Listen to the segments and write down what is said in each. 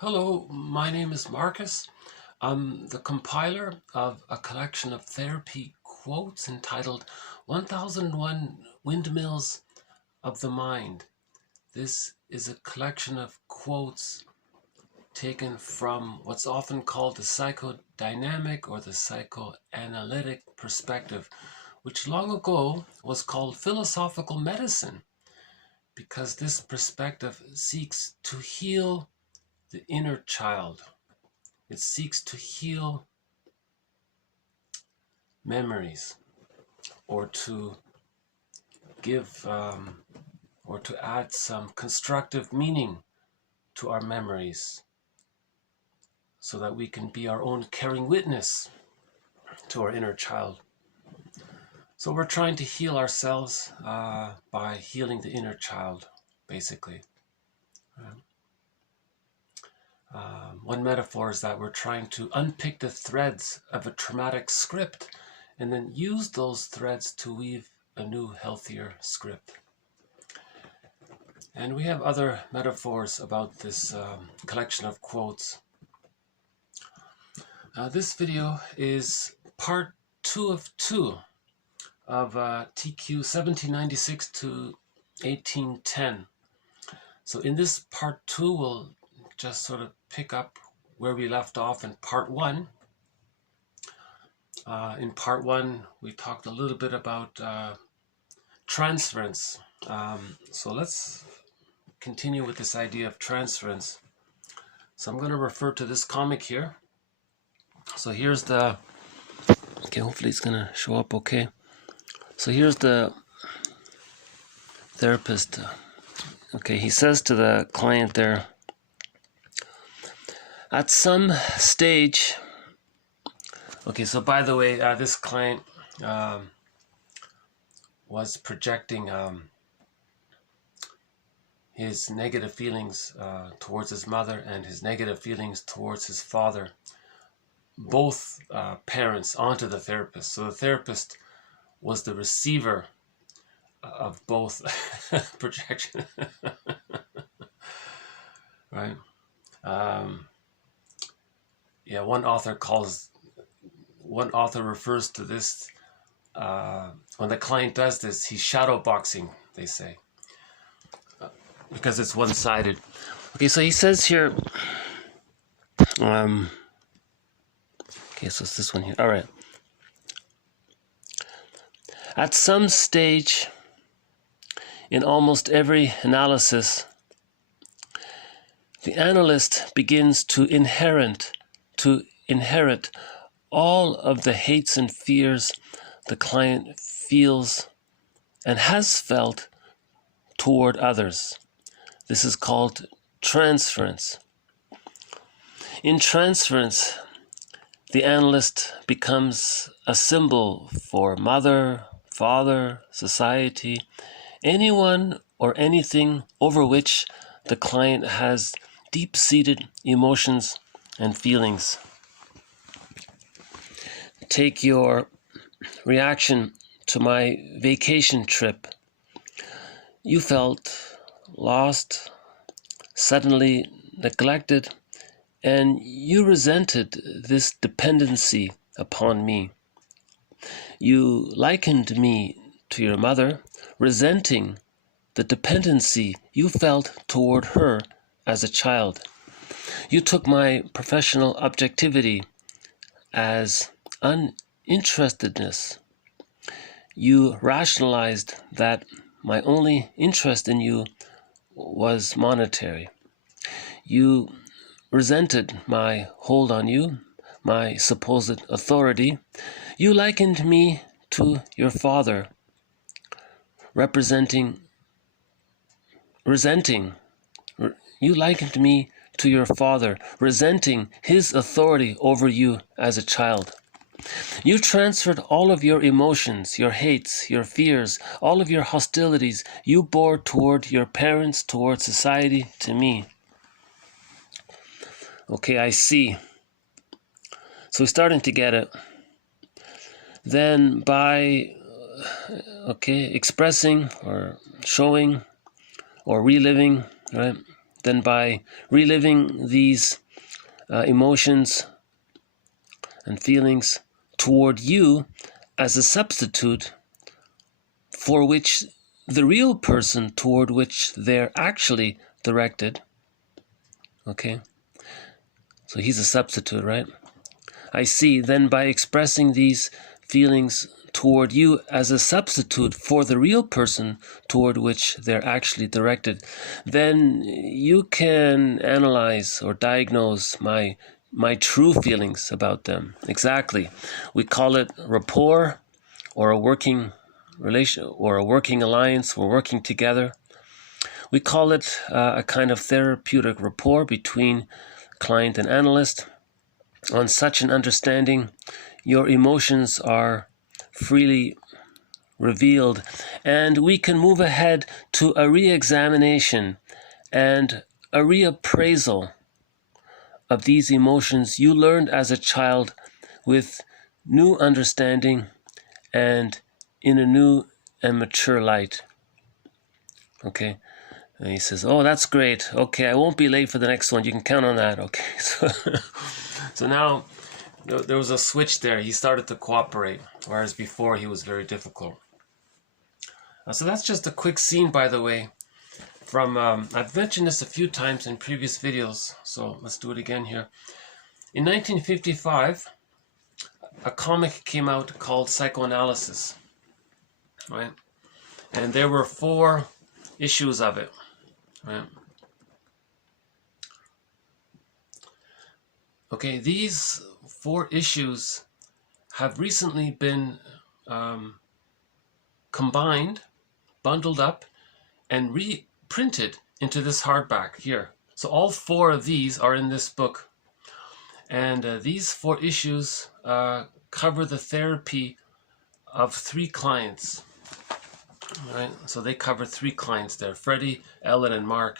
Hello, my name is Marcus. I'm the compiler of a collection of therapy quotes entitled 1001 Windmills of the Mind. This is a collection of quotes taken from what's often called the psychodynamic or the psychoanalytic perspective, which long ago was called philosophical medicine, because this perspective seeks to heal the inner child. It seeks to heal memories, or to give or to add some constructive meaning to our memories so that we can be our own caring witness to our inner child. So we're trying to heal ourselves by healing the inner child, basically. One metaphor is that we're trying to unpick the threads of a traumatic script and then use those threads to weave a new, healthier script. And we have other metaphors about this collection of quotes. This video is part 2 of 2 of TQ 1796 to 1810. So in this part 2, we'll just sort of pick up where we left off in part 1. In part 1, we talked a little bit about transference. So let's continue with this idea of transference. So I'm going to refer to this comic here. So here's the, okay, hopefully it's going to show up okay. So here's the therapist. Okay, he says to the client there, at some stage, okay, so by the way, this client was projecting his negative feelings towards his mother and his negative feelings towards his father, both parents, onto the therapist. So the therapist was the receiver of both projection. Right? Yeah, one author refers to this, when the client does this, he's shadow boxing, they say, because it's one-sided. Okay, so he says here, okay, so it's this one here. All right. At some stage in almost every analysis, the analyst begins to inherit all of the hates and fears the client feels and has felt toward others. This is called transference. In transference, the analyst becomes a symbol for mother, father, society, anyone or anything over which the client has deep-seated emotions and feelings. Take your reaction to my vacation trip. You felt lost, suddenly neglected, and you resented this dependency upon me. You likened me to your mother, resenting the dependency you felt toward her as a child. You took my professional objectivity as uninterestedness. You rationalized that my only interest in you was monetary. You resented my hold on you, my supposed authority. You likened me to your father, you likened me to your father, resenting his authority over you as a child. You transferred all of your emotions, your hates, your fears, all of your hostilities you bore toward your parents, toward society, to me. Okay, I see. So we're starting to get it. Then by expressing or showing or reliving, right, then by reliving these emotions and feelings toward you as a substitute for which the real person toward which they're actually directed. Okay? So he's a substitute, right? I see. Then by expressing these feelings toward you as a substitute for the real person toward which they're actually directed, then you can analyze or diagnose my true feelings about them. Exactly. We call it rapport, or a working relation, or a working alliance. We're working together. We call it a kind of therapeutic rapport between client and analyst. On such an understanding, your emotions are freely revealed, and we can move ahead to a re-examination and a reappraisal of these emotions you learned as a child with new understanding and in a new and mature light. Okay? And he says, oh, that's great. Okay, I won't be late for the next one. You can count on that. Okay. So now there was a switch there. He started to cooperate, whereas before he was very difficult. So that's just a quick scene, by the way, from, I've mentioned this a few times in previous videos, so let's do it again here. In 1955, a comic came out called Psychoanalysis, right? And there were 4 issues of it, right? Okay, these 4 issues have recently been combined, bundled up, and reprinted into this hardback here. So all 4 of these are in this book. And these 4 issues cover the therapy of 3 clients. All right, so they cover 3 clients there, Freddie, Ellen, and Mark.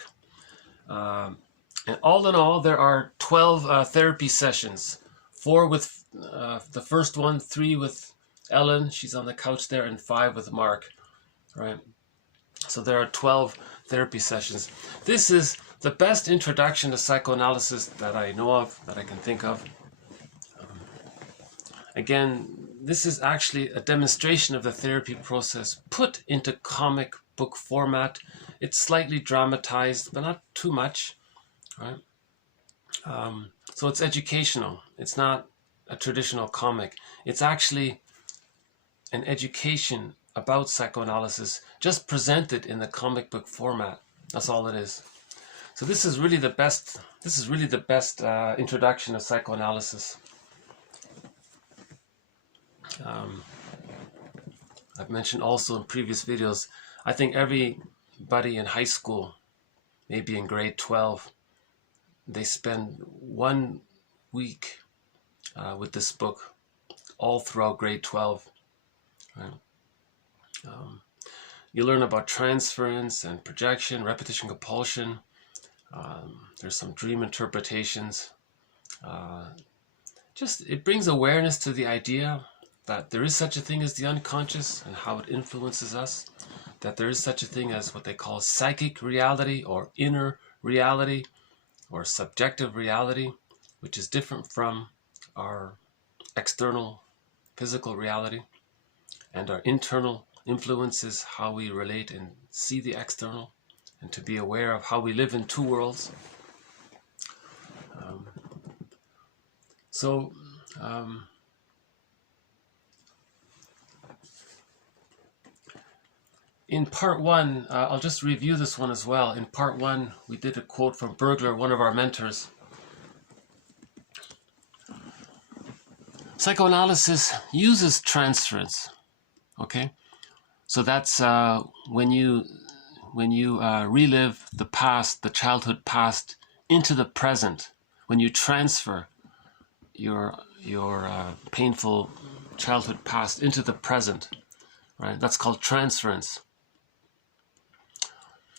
And all in all, there are 12 therapy sessions. 4 with the first one, 3 with Ellen, she's on the couch there, and 5 with Mark, right? So there are 12 therapy sessions. This is the best introduction to psychoanalysis that I know of, that I can think of. Again, this is actually a demonstration of the therapy process put into comic book format. It's slightly dramatized, but not too much. Right? So it's educational. It's not a traditional comic. It's actually an education about psychoanalysis, just presented in the comic book format. That's all it is. So this is really the best. This is really the best introduction to psychoanalysis. I've mentioned also in previous videos, I think everybody in high school, maybe in grade 12, they spend 1 week with this book all throughout grade 12. Right? You learn about transference and projection, repetition, compulsion. There's some dream interpretations. It brings awareness to the idea that there is such a thing as the unconscious and how it influences us. That there is such a thing as what they call psychic reality or inner reality, or subjective reality, which is different from our external physical reality, and our internal influences how we relate and see the external, and to be aware of how we live in 2 worlds. In part 1, I'll just review this one as well. In part 1, we did a quote from Bergler, one of our mentors. Psychoanalysis uses transference. Okay, so that's when you relive the past, the childhood past, into the present. When you transfer your painful childhood past into the present, right? That's called transference.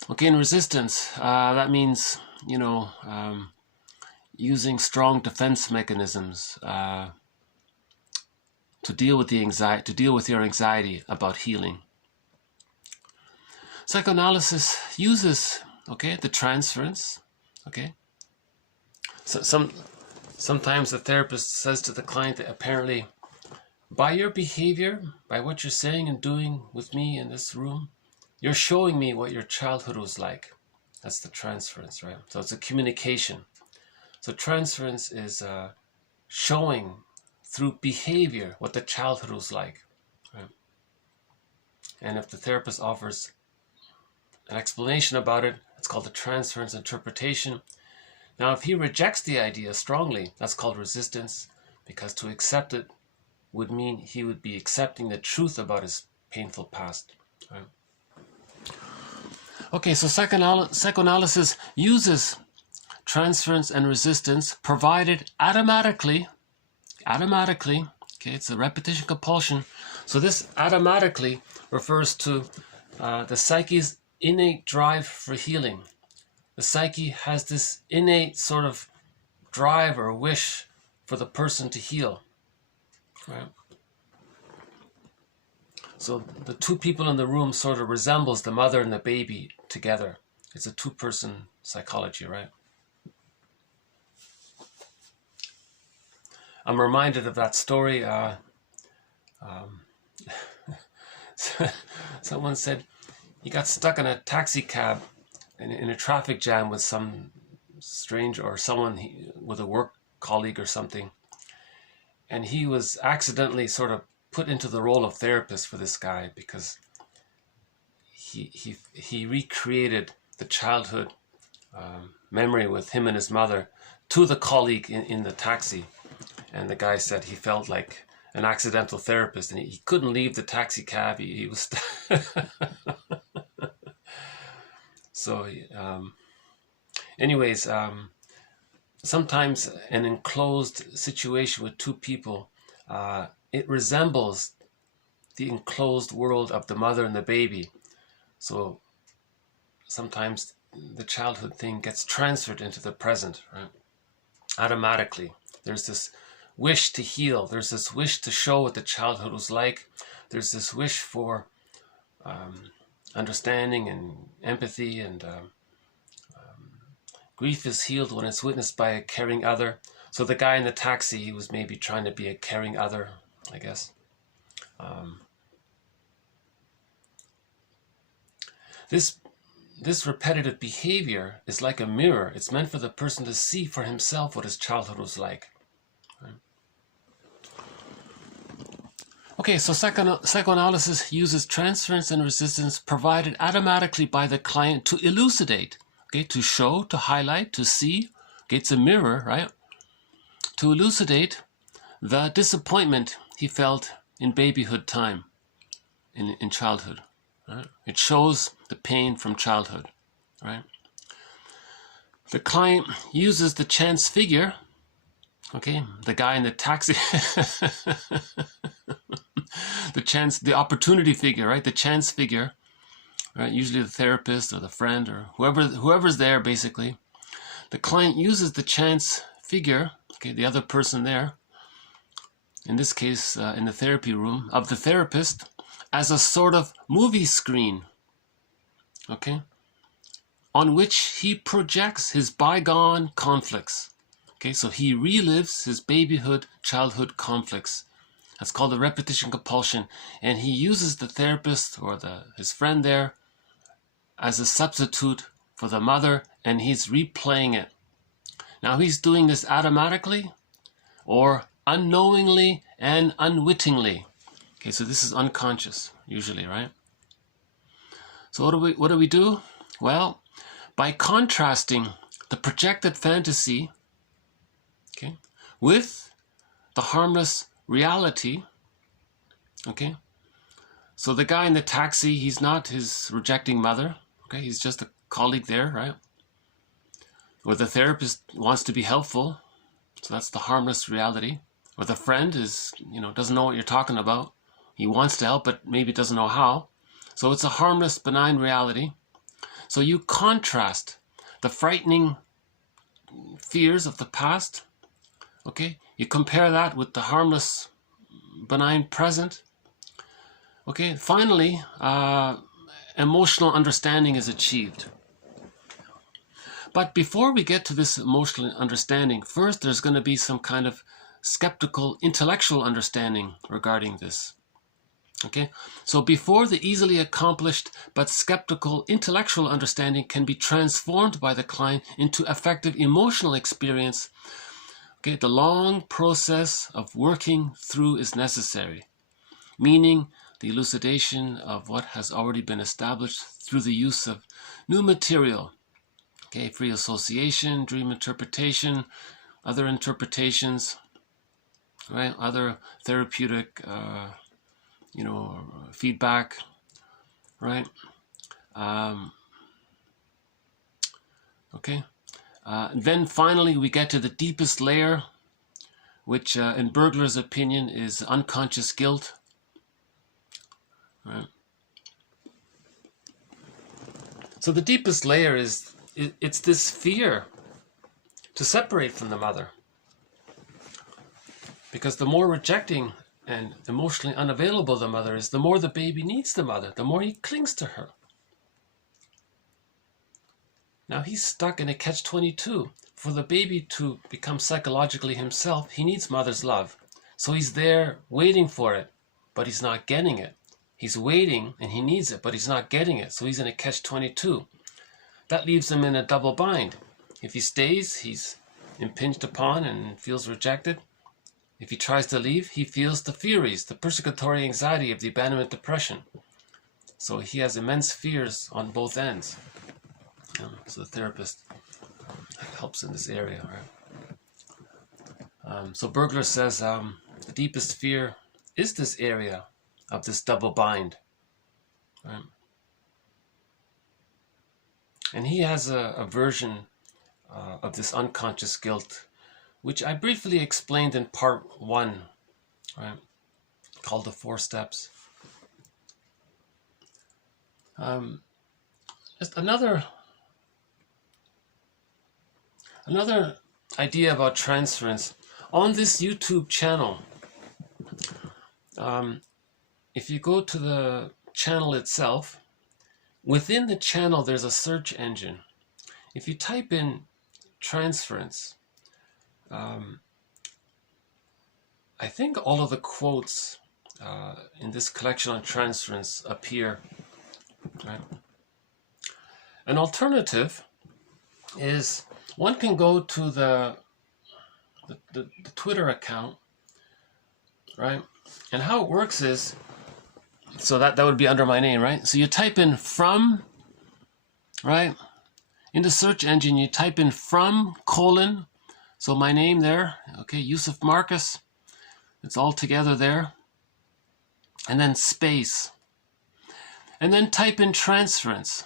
Okay, in resistance, that means, using strong defense mechanisms to deal with the anxiety, to deal with your anxiety about healing. Psychoanalysis uses, the transference Okay. So sometimes the therapist says to the client that apparently, by your behavior, by what you're saying and doing with me in this room, you're showing me what your childhood was like. That's the transference, right? So it's a communication. So transference is showing through behavior what the childhood was like. Right? And if the therapist offers an explanation about it, it's called the transference interpretation. Now, if he rejects the idea strongly, that's called resistance, because to accept it would mean he would be accepting the truth about his painful past. Right? Okay, so psychoanalysis uses transference and resistance provided automatically, okay, it's a repetition compulsion. So this automatically refers to the psyche's innate drive for healing. The psyche has this innate sort of drive or wish for the person to heal. Right? So the two people in the room sort of resembles the mother and the baby together. It's a two-person psychology, right? I'm reminded of that story. Someone said he got stuck in a taxi cab in a traffic jam with some stranger or someone with a work colleague or something. And he was accidentally sort of put into the role of therapist for this guy because he recreated the childhood memory with him and his mother to the colleague in the taxi. And the guy said he felt like an accidental therapist and he couldn't leave the taxi cab. He was... So, anyways, sometimes an enclosed situation with two people, it resembles the enclosed world of the mother and the baby. So sometimes the childhood thing gets transferred into the present, right? Automatically. There's this wish to heal. There's this wish to show what the childhood was like. There's this wish for understanding and empathy, and grief is healed when it's witnessed by a caring other. So the guy in the taxi, he was maybe trying to be a caring other, I guess. This repetitive behavior is like a mirror. It's meant for the person to see for himself what his childhood was like. Right? Okay, so psychoanalysis uses transference and resistance provided automatically by the client to elucidate, okay, to show, to highlight, to see. Okay, it's a mirror, right? To elucidate the disappointment he felt in babyhood time, in childhood. Right? It shows the pain from childhood, right? The client uses the chance figure, okay, the guy in the taxi, the opportunity figure, right? The chance figure, right? Usually the therapist or the friend or whoever's there, basically. The client uses the chance figure, okay, the other person there, in this case, in the therapy room, of the therapist, as a sort of movie screen, okay, on which he projects his bygone conflicts. Okay, so he relives his babyhood, childhood conflicts. That's called a repetition compulsion. And he uses the therapist or his friend there as a substitute for the mother, and he's replaying it. Now he's doing this automatically or unknowingly and unwittingly. Okay, so this is unconscious, usually, right? So what do we do? Well, by contrasting the projected fantasy, okay, with the harmless reality, okay? So the guy in the taxi, he's not his rejecting mother, okay? He's just a colleague there, right? Or the therapist wants to be helpful, so that's the harmless reality. Or the friend is, doesn't know what you're talking about. He wants to help, but maybe doesn't know how. So it's a harmless, benign reality. So you contrast the frightening fears of the past, okay? You compare that with the harmless, benign present. Okay, finally, emotional understanding is achieved. But before we get to this emotional understanding, first there's going to be some kind of skeptical intellectual understanding regarding this. Okay, so before the easily accomplished but skeptical intellectual understanding can be transformed by the client into effective emotional experience, okay, the long process of working through is necessary, meaning the elucidation of what has already been established through the use of new material, okay, free association, dream interpretation, other interpretations, right, other therapeutic feedback, right? Okay. Then finally we get to the deepest layer, which in Bergler's opinion is unconscious guilt, right? So the deepest layer is, it's this fear to separate from the mother. Because the more rejecting and emotionally unavailable the mother is, the more the baby needs the mother, the more he clings to her. Now he's stuck in a catch-22. For the baby to become psychologically himself, he needs mother's love. So he's there waiting for it, but he's not getting it. He's waiting and he needs it, but he's not getting it. So he's in a catch-22. That leaves him in a double bind. If he stays, he's impinged upon and feels rejected. If he tries to leave, he feels the furies, the persecutory anxiety of the abandonment depression. So he has immense fears on both ends. So the therapist helps in this area. Right? So Bergler says the deepest fear is this area of this double bind. Right? And he has a version of this unconscious guilt, which I briefly explained in part 1, right, called the 4 steps. Just another idea about transference. On this YouTube channel, if you go to the channel itself, within the channel there's a search engine. If you type in transference, I think all of the quotes in this collection on transference appear. Right? An alternative is one can go to the Twitter account, right? And how it works is, so that would be under my name, right? So you type in from, right? In the search engine, you type in from : so my name there, okay, Yusuf Marcus, it's all together there, and then space, and then type in transference.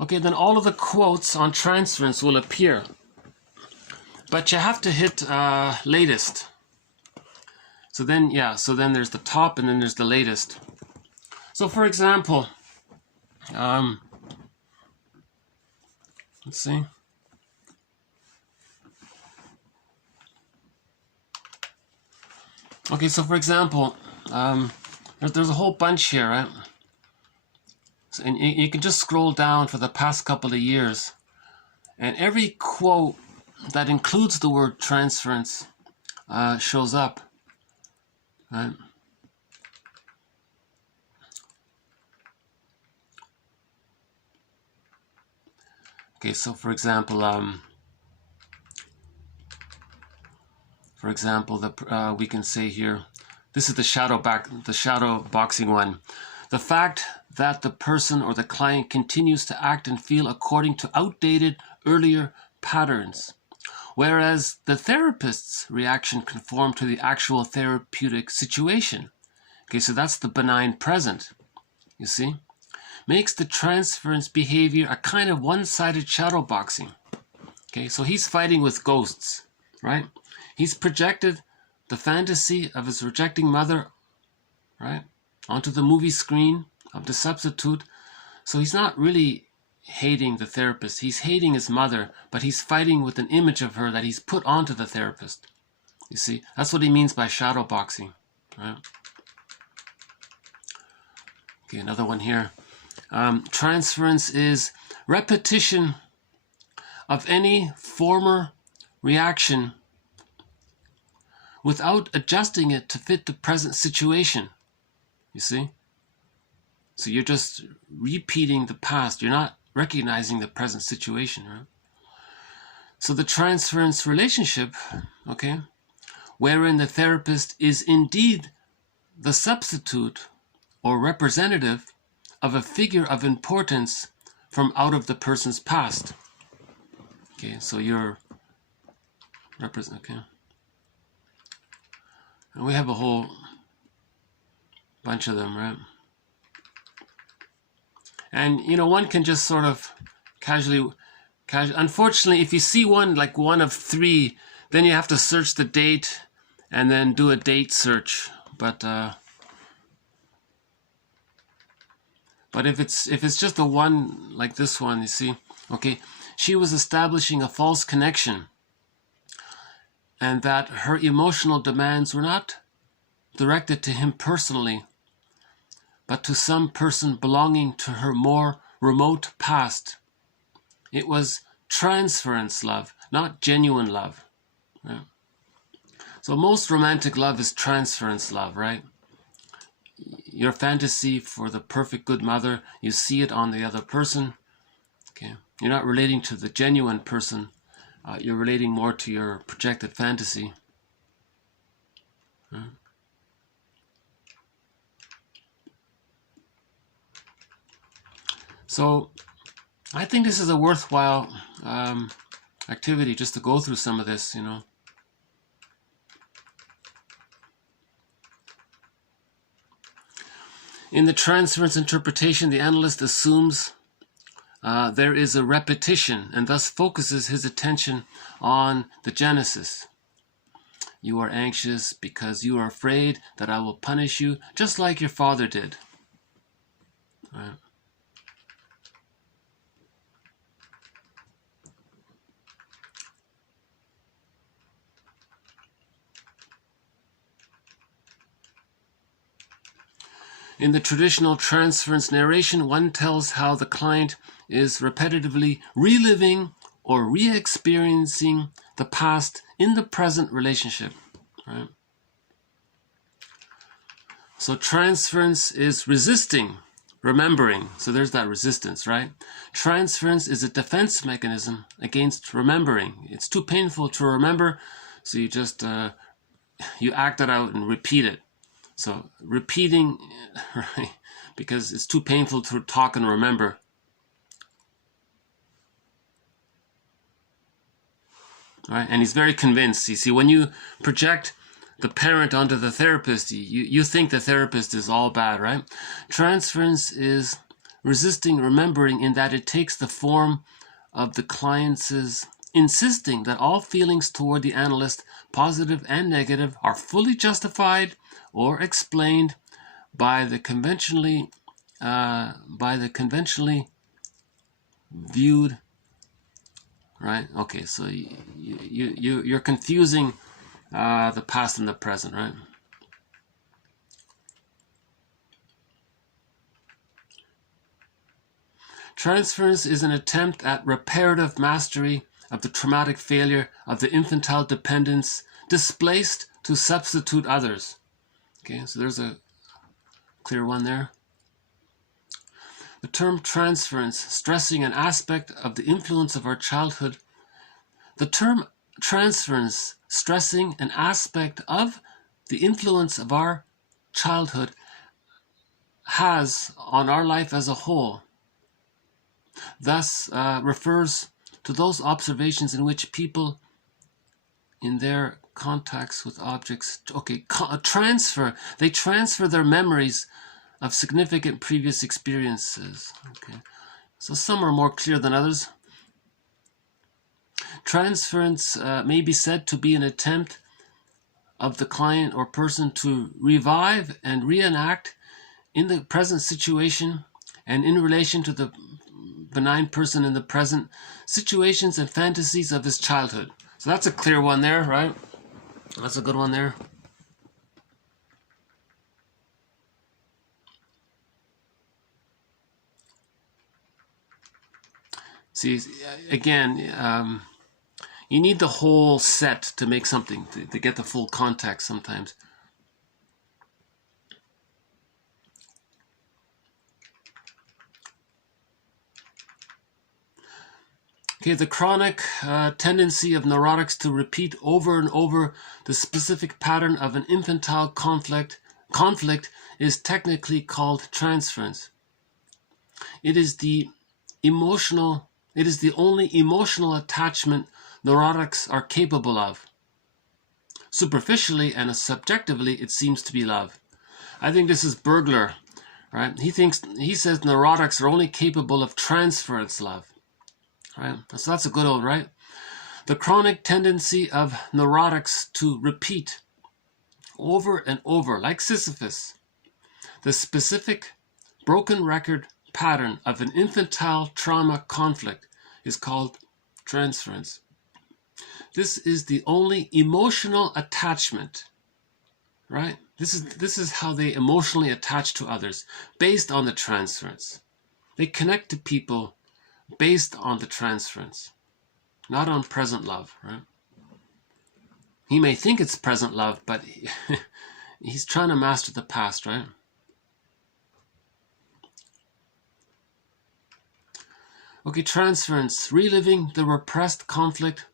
Okay, then all of the quotes on transference will appear, but you have to hit latest. So then, yeah, so then there's the top and then there's the latest. So for example, let's see. Okay, so for example, there's a whole bunch here, right? So, and you can just scroll down for the past couple of years, and every quote that includes the word transference shows up, right? Okay, so for example, we can say here, this is the shadow boxing one. The fact that the person or the client continues to act and feel according to outdated earlier patterns, whereas the therapist's reaction conform to the actual therapeutic situation. Okay, so that's the benign present, you see, makes the transference behavior a kind of one-sided shadow boxing. Okay, so he's fighting with ghosts, right? He's projected the fantasy of his rejecting mother, right, onto the movie screen of the substitute. So he's not really hating the therapist. He's hating his mother, but he's fighting with an image of her that he's put onto the therapist. You see, that's what he means by shadow boxing, right? Okay, another one here. Transference is repetition of any former reaction without adjusting it to fit the present situation. You see? So you're just repeating the past. You're not recognizing the present situation, right? So the transference relationship, okay, wherein the therapist is indeed the substitute or representative of a figure of importance from out of the person's past. Okay, so you're okay. And we have a whole bunch of them, right? And, you know, one can just sort of casually, unfortunately, if you see one, like one of three, then you have to search the date and then do a date search. But if it's just the one like this one, you see, okay, she was establishing a false connection, and that her emotional demands were not directed to him personally, but to some person belonging to her more remote past. It was transference love, not genuine love. Yeah. So most romantic love is transference love, right? Your fantasy for the perfect good mother, you see it on the other person. Okay, you're not relating to the genuine person. You're relating more to your projected fantasy. So I think this is a worthwhile activity, just to go through some of this, you know. In the transference interpretation, the analyst assumes there is a repetition and thus focuses his attention on the genesis. You are anxious because you are afraid that I will punish you, just like your father did. Right. In the traditional transference narration, one tells how the client is repetitively reliving or re-experiencing the past in the present relationship. Right? So transference is resisting remembering. So there's that resistance, right? Transference is a defense mechanism against remembering. It's too painful to remember, so you just you act it out and repeat it. So repeating, right? Because it's too painful to talk and remember. Right? And he's very convinced. You see, when you project the parent onto the therapist, you think the therapist is all bad, right? Transference is resisting remembering in that it takes the form of the client's insisting that all feelings toward the analyst, positive and negative, are fully justified or explained by the conventionally viewed. Right? Okay, so you're confusing the past and the present, right? Transference is an attempt at reparative mastery of the traumatic failure of the infantile dependence displaced to substitute others. Okay, so there's a clear one there. The term transference, stressing an aspect of the influence of our childhood. The term transference, stressing an aspect of the influence of our childhood, has on our life as a whole, thus refers to those observations in which people in their contacts with objects, they transfer their memories of significant previous experiences. Okay, so some are more clear than others. Transference may be said to be an attempt of the client or person to revive and reenact in the present situation and in relation to the benign person in the present situations and fantasies of his childhood. So that's a clear one there, right? That's a good one there. See, again, you need the whole set to make something, to get the full context sometimes. Okay, the chronic tendency of neurotics to repeat over and over the specific pattern of an infantile conflict is technically called transference. It is the only emotional attachment neurotics are capable of. Superficially and subjectively, it seems to be love. I think this is Bergler, right? He says neurotics are only capable of transference love. Right? So that's a good old, right? The chronic tendency of neurotics to repeat over and over, like Sisyphus, the specific broken record pattern of an infantile trauma conflict is called transference. This is the only emotional attachment, right? This is how they emotionally attach to others, based on the transference. They connect to people based on the transference, not on present love, right? He may think it's present love, but he's trying to master the past, right? Okay, transference, reliving the repressed conflict,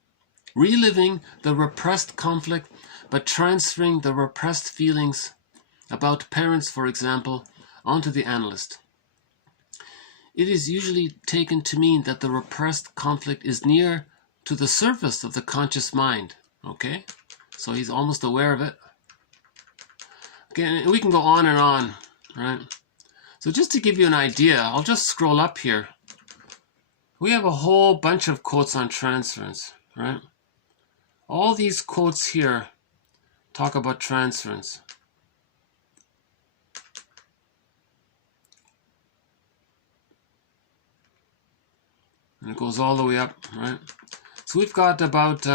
but transferring the repressed feelings about parents, for example, onto the analyst. It is usually taken to mean that the repressed conflict is near to the surface of the conscious mind. Okay, so he's almost aware of it. Okay, and we can go on and on, right? So just to give you an idea, I'll just scroll up here. We have a whole bunch of quotes on transference, right? All these quotes here talk about transference. And it goes all the way up, right? So we've got about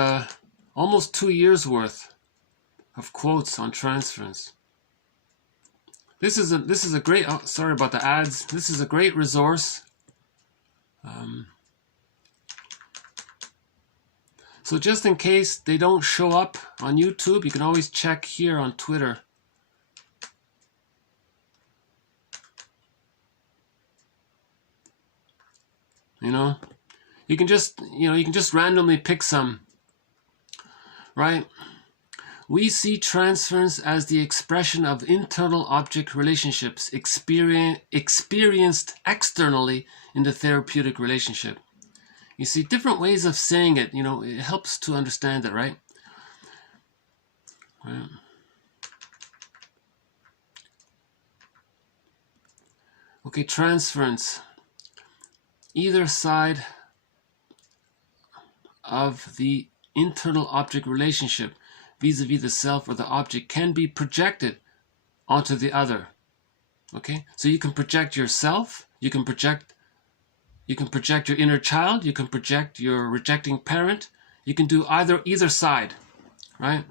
almost 2 years worth of quotes on transference. This is a great, oh, sorry about the ads. This is a great resource. So just in case they don't show up on YouTube, you can always check here on Twitter. You know, you can just randomly pick some, right? We see transference as the expression of internal object relationships experienced externally in the therapeutic relationship. You see, different ways of saying it, it helps to understand it, right? Right. Okay, transference. Either side of the internal object relationship vis-a-vis the self or the object can be projected onto the other. Okay, so you can project yourself, you can project your inner child, you can project your rejecting parent, you can do either side, right?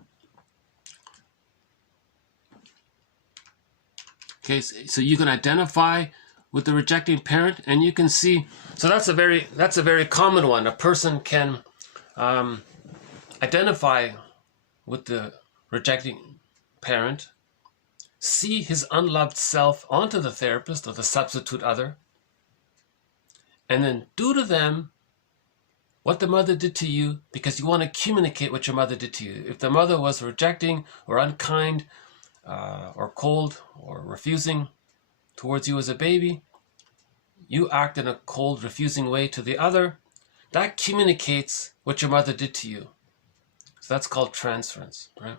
Okay, so you can identify with the rejecting parent, and you can see, so that's a very common one. A person can identify with the rejecting parent, see his unloved self onto the therapist or the substitute other, and then do to them what the mother did to you, because you want to communicate what your mother did to you. If the mother was rejecting or unkind or cold or refusing towards you as a baby, you act in a cold, refusing way to the other. That communicates what your mother did to you. So that's called transference, right?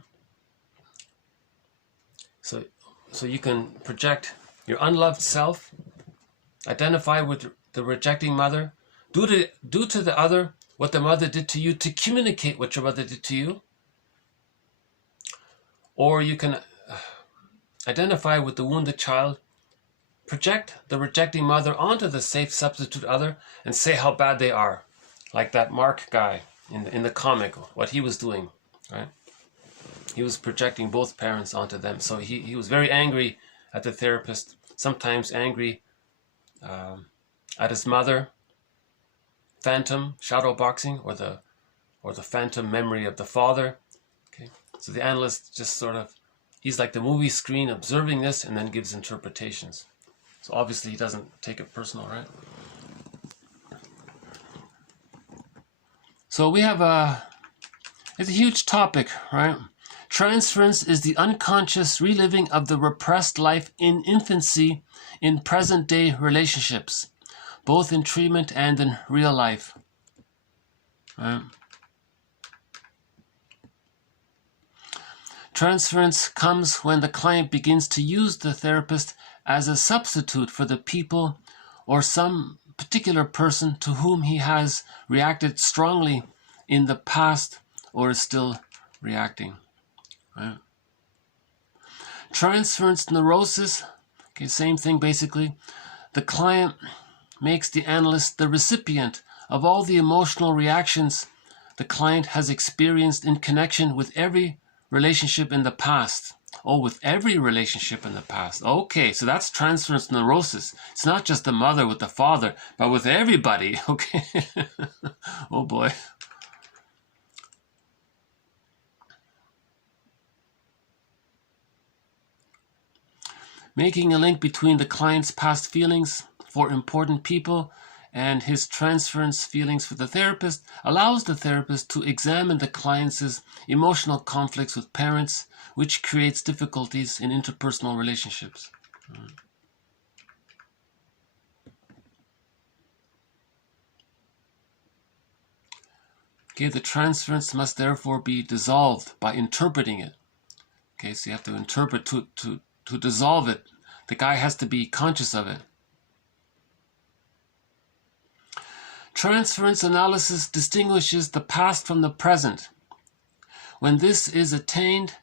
So you can project your unloved self, identify with the rejecting mother, do to the other what the mother did to you to communicate what your mother did to you. Or you can identify with the wounded child, project the rejecting mother onto the safe substitute other and say how bad they are. Like that Mark guy in the comic, what he was doing, right? He was projecting both parents onto them. So he was very angry at the therapist, sometimes angry at his mother, phantom shadow boxing, or the phantom memory of the father. Okay, so the analyst just sort of, he's like the movie screen observing this and then gives interpretations. So obviously he doesn't take it personal, right? So we have it's a huge topic, right? Transference is the unconscious reliving of the repressed life in infancy in present-day relationships, both in treatment and in real life. Right? Transference comes when the client begins to use the therapist as a substitute for the people or some particular person to whom he has reacted strongly in the past or is still reacting. Right? Transference neurosis, okay, same thing basically. The client makes the analyst the recipient of all the emotional reactions the client has experienced in connection with every relationship in the past. Oh, with every relationship in the past. Okay, so that's transference neurosis. It's not just the mother with the father, but with everybody. Okay. Oh boy. Making a link between the client's past feelings for important people and his transference feelings for the therapist allows the therapist to examine the client's emotional conflicts with parents, which creates difficulties in interpersonal relationships. Okay, the transference must therefore be dissolved by interpreting it. Okay, so you have to interpret to dissolve it. The guy has to be conscious of it. Transference analysis distinguishes the past from the present. When this is attained,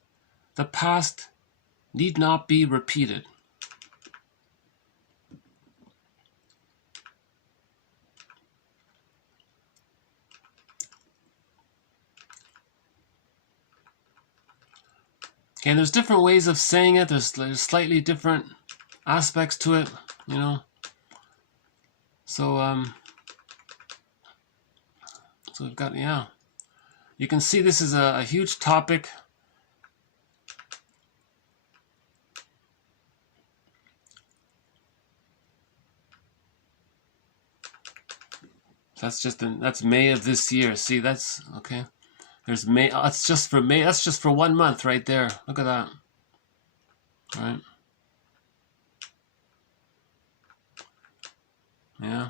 the past need not be repeated. Okay, there's different ways of saying it. There's slightly different aspects to it, you know. So so we've got, yeah. You can see this is a huge topic. That's May of this year. See, that's okay. There's May. That's just for May. That's just for 1 month right there. Look at that. All right. Yeah.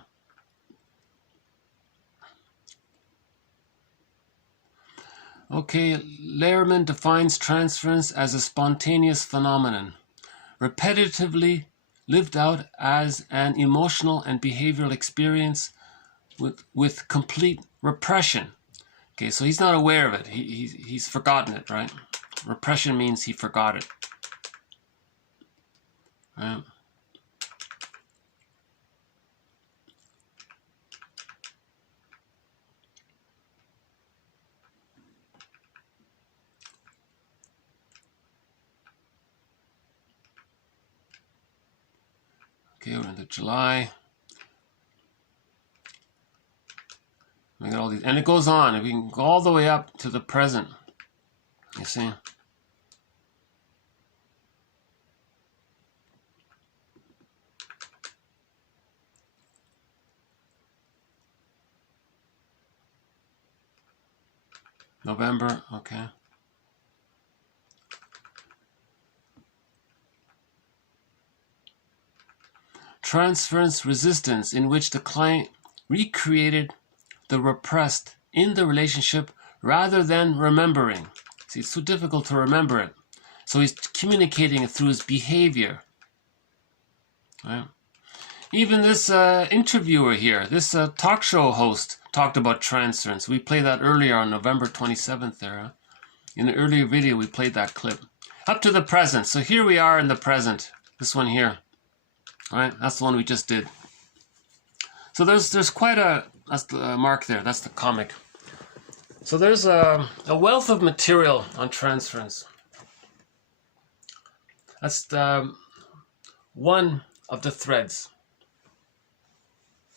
Okay, Lehrman defines transference as a spontaneous phenomenon, repetitively lived out as an emotional and behavioral experience with complete repression. Okay, so he's not aware of it. He's forgotten it, right? Repression means he forgot it. Right? Okay, we're into July. We got all these, and it goes on. And we can go all the way up to the present. You see? November, okay. Transference resistance, in which the client recreated the repressed in the relationship rather than remembering. See, it's so difficult to remember it. So he's communicating it through his behavior. Right? Even this interviewer here, this talk show host, talked about transference. We played that earlier on November 27th there. Huh? In an earlier video, we played that clip. Up to the present. So here we are in the present. This one here. All right, that's the one we just did. So there's quite a, that's the mark there, that's the comic. So there's a wealth of material on transference. That's one of the threads.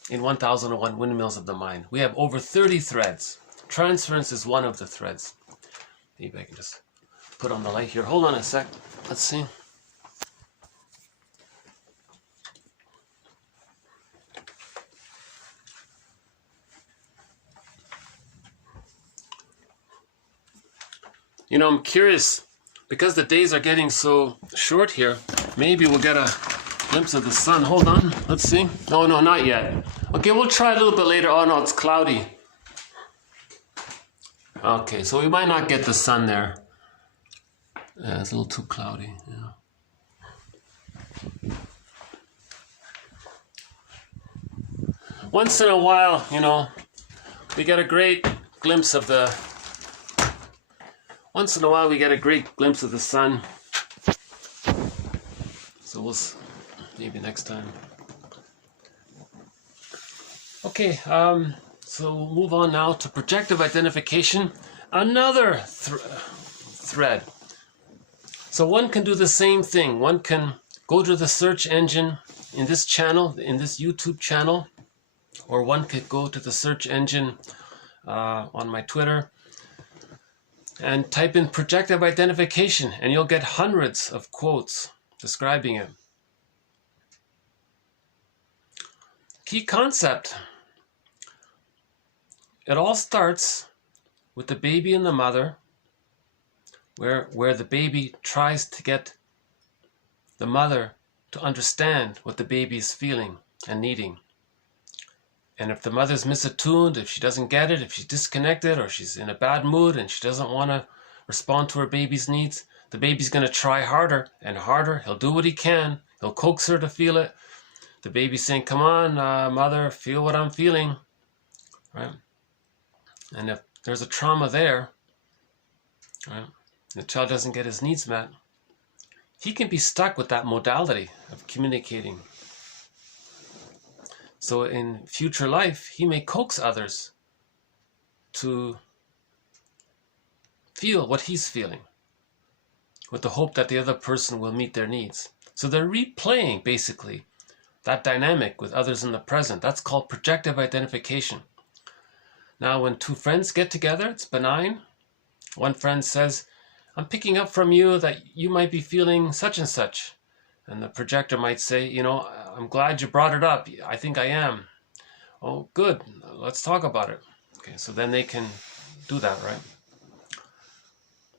in 1001 Windmills of the Mind. We have over 30 threads. Transference is one of the threads. Maybe I can just put on the light here. Hold on a sec. Let's see. You know, I'm curious, because the days are getting so short here, maybe we'll get a glimpse of the sun. Hold on, let's see. Oh, no, not yet. Okay, we'll try a little bit later. Oh, no, it's cloudy. Okay, so we might not get the sun there. Yeah, it's a little too cloudy. Yeah. Once in a while, you know, we get a great glimpse of the... Once in a while we get a great glimpse of the sun. So we'll... maybe next time. Okay, so we'll move on now to projective identification. Another thread. So one can do the same thing. One can go to the search engine in this channel, in this YouTube channel, or one could go to the search engine on my Twitter and type in projective identification, and you'll get hundreds of quotes describing it. Key concept. It all starts with the baby and the mother, where the baby tries to get the mother to understand what the baby is feeling and needing. And if the mother's misattuned, if she doesn't get it, if she's disconnected, or she's in a bad mood and she doesn't want to respond to her baby's needs, the baby's going to try harder and harder. He'll do what he can. He'll coax her to feel it. The baby's saying, come on, mother, feel what I'm feeling. Right? And if there's a trauma there, right, the child doesn't get his needs met, he can be stuck with that modality of communicating. So in future life, he may coax others to feel what he's feeling, with the hope that the other person will meet their needs. So they're replaying, basically, that dynamic with others in the present. That's called projective identification. Now, when two friends get together, it's benign. One friend says, I'm picking up from you that you might be feeling such and such. And the projector might say, you know, I'm glad you brought it up. I think I am. Oh, good. Let's talk about it. Okay, so then they can do that, right?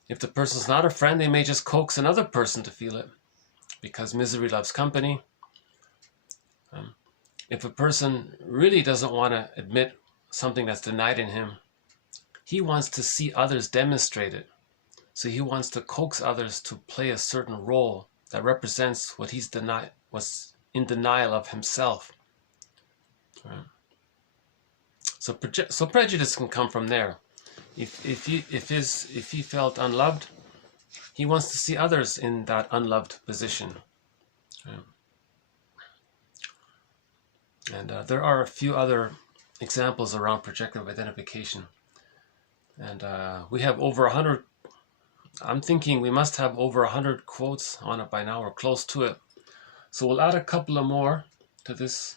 If the person's not a friend, they may just coax another person to feel it, because misery loves company. If a person really doesn't want to admit something that's denied in him, he wants to see others demonstrate it. So he wants to coax others to play a certain role that represents what he's was in denial of himself. Right? So prejudice can come from there. If he felt unloved, he wants to see others in that unloved position. Right? And there are a few other examples around projective identification. And we have over 100, I'm thinking we must have over 100 quotes on it by now, or close to it. So we'll add a couple of more to this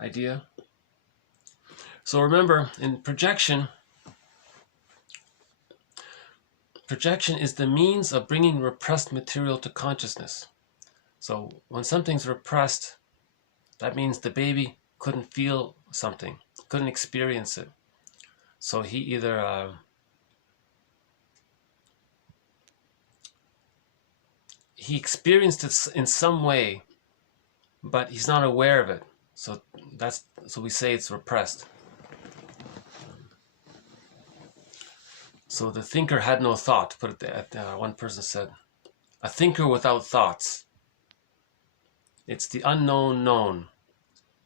idea. So remember, in projection is the means of bringing repressed material to consciousness. So when something's repressed, that means the baby couldn't feel something, couldn't experience it. So he either he experienced it in some way, but he's not aware of it. So we say it's repressed. So the thinker had no thought. Put it one person said, a thinker without thoughts. It's the unknown known.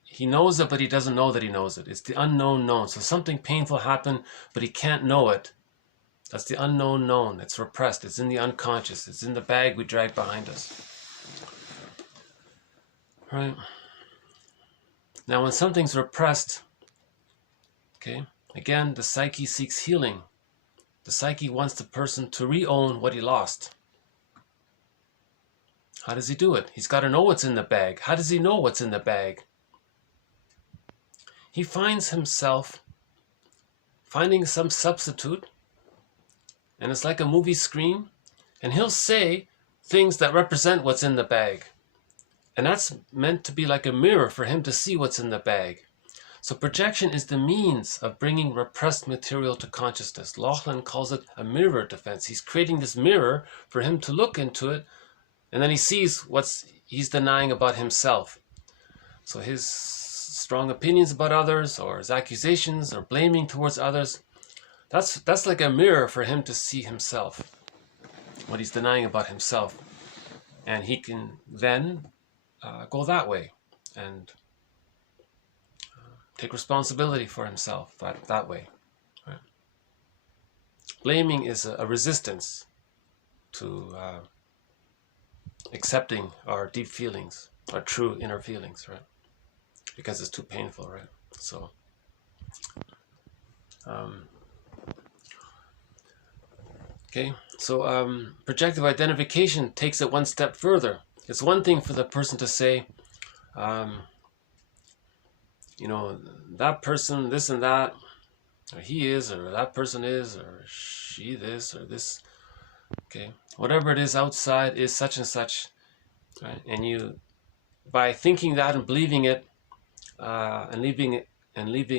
He knows it, but he doesn't know that he knows it. It's the unknown known. So something painful happened, but he can't know it. That's the unknown known. It's repressed. It's in the unconscious. It's in the bag we drag behind us. Right? Now, when something's repressed, okay, again, the psyche seeks healing. The psyche wants the person to re-own what he lost. How does he do it? He's got to know what's in the bag. How does he know what's in the bag? he finds himself finding some substitute, and it's like a movie screen, and he'll say things that represent what's in the bag. And that's meant to be like a mirror for him to see what's in the bag. So projection is the means of bringing repressed material to consciousness. Laughlin calls it a mirror defense. He's creating this mirror for him to look into it, and then he sees what he's denying about himself. So his strong opinions about others, or his accusations or blaming towards others, that's like a mirror for him to see himself, what he's denying about himself. And he can then go that way and take responsibility for himself that way. Right? Blaming is a resistance to accepting our deep feelings, our true inner feelings, right? Because it's too painful, right? So, projective identification takes it one step further. It's one thing for the person to say, that person, this and that, or he is, or that person is, or she this, or this, okay? Whatever it is outside is such and such, right? And you, by thinking that and believing it, and leaving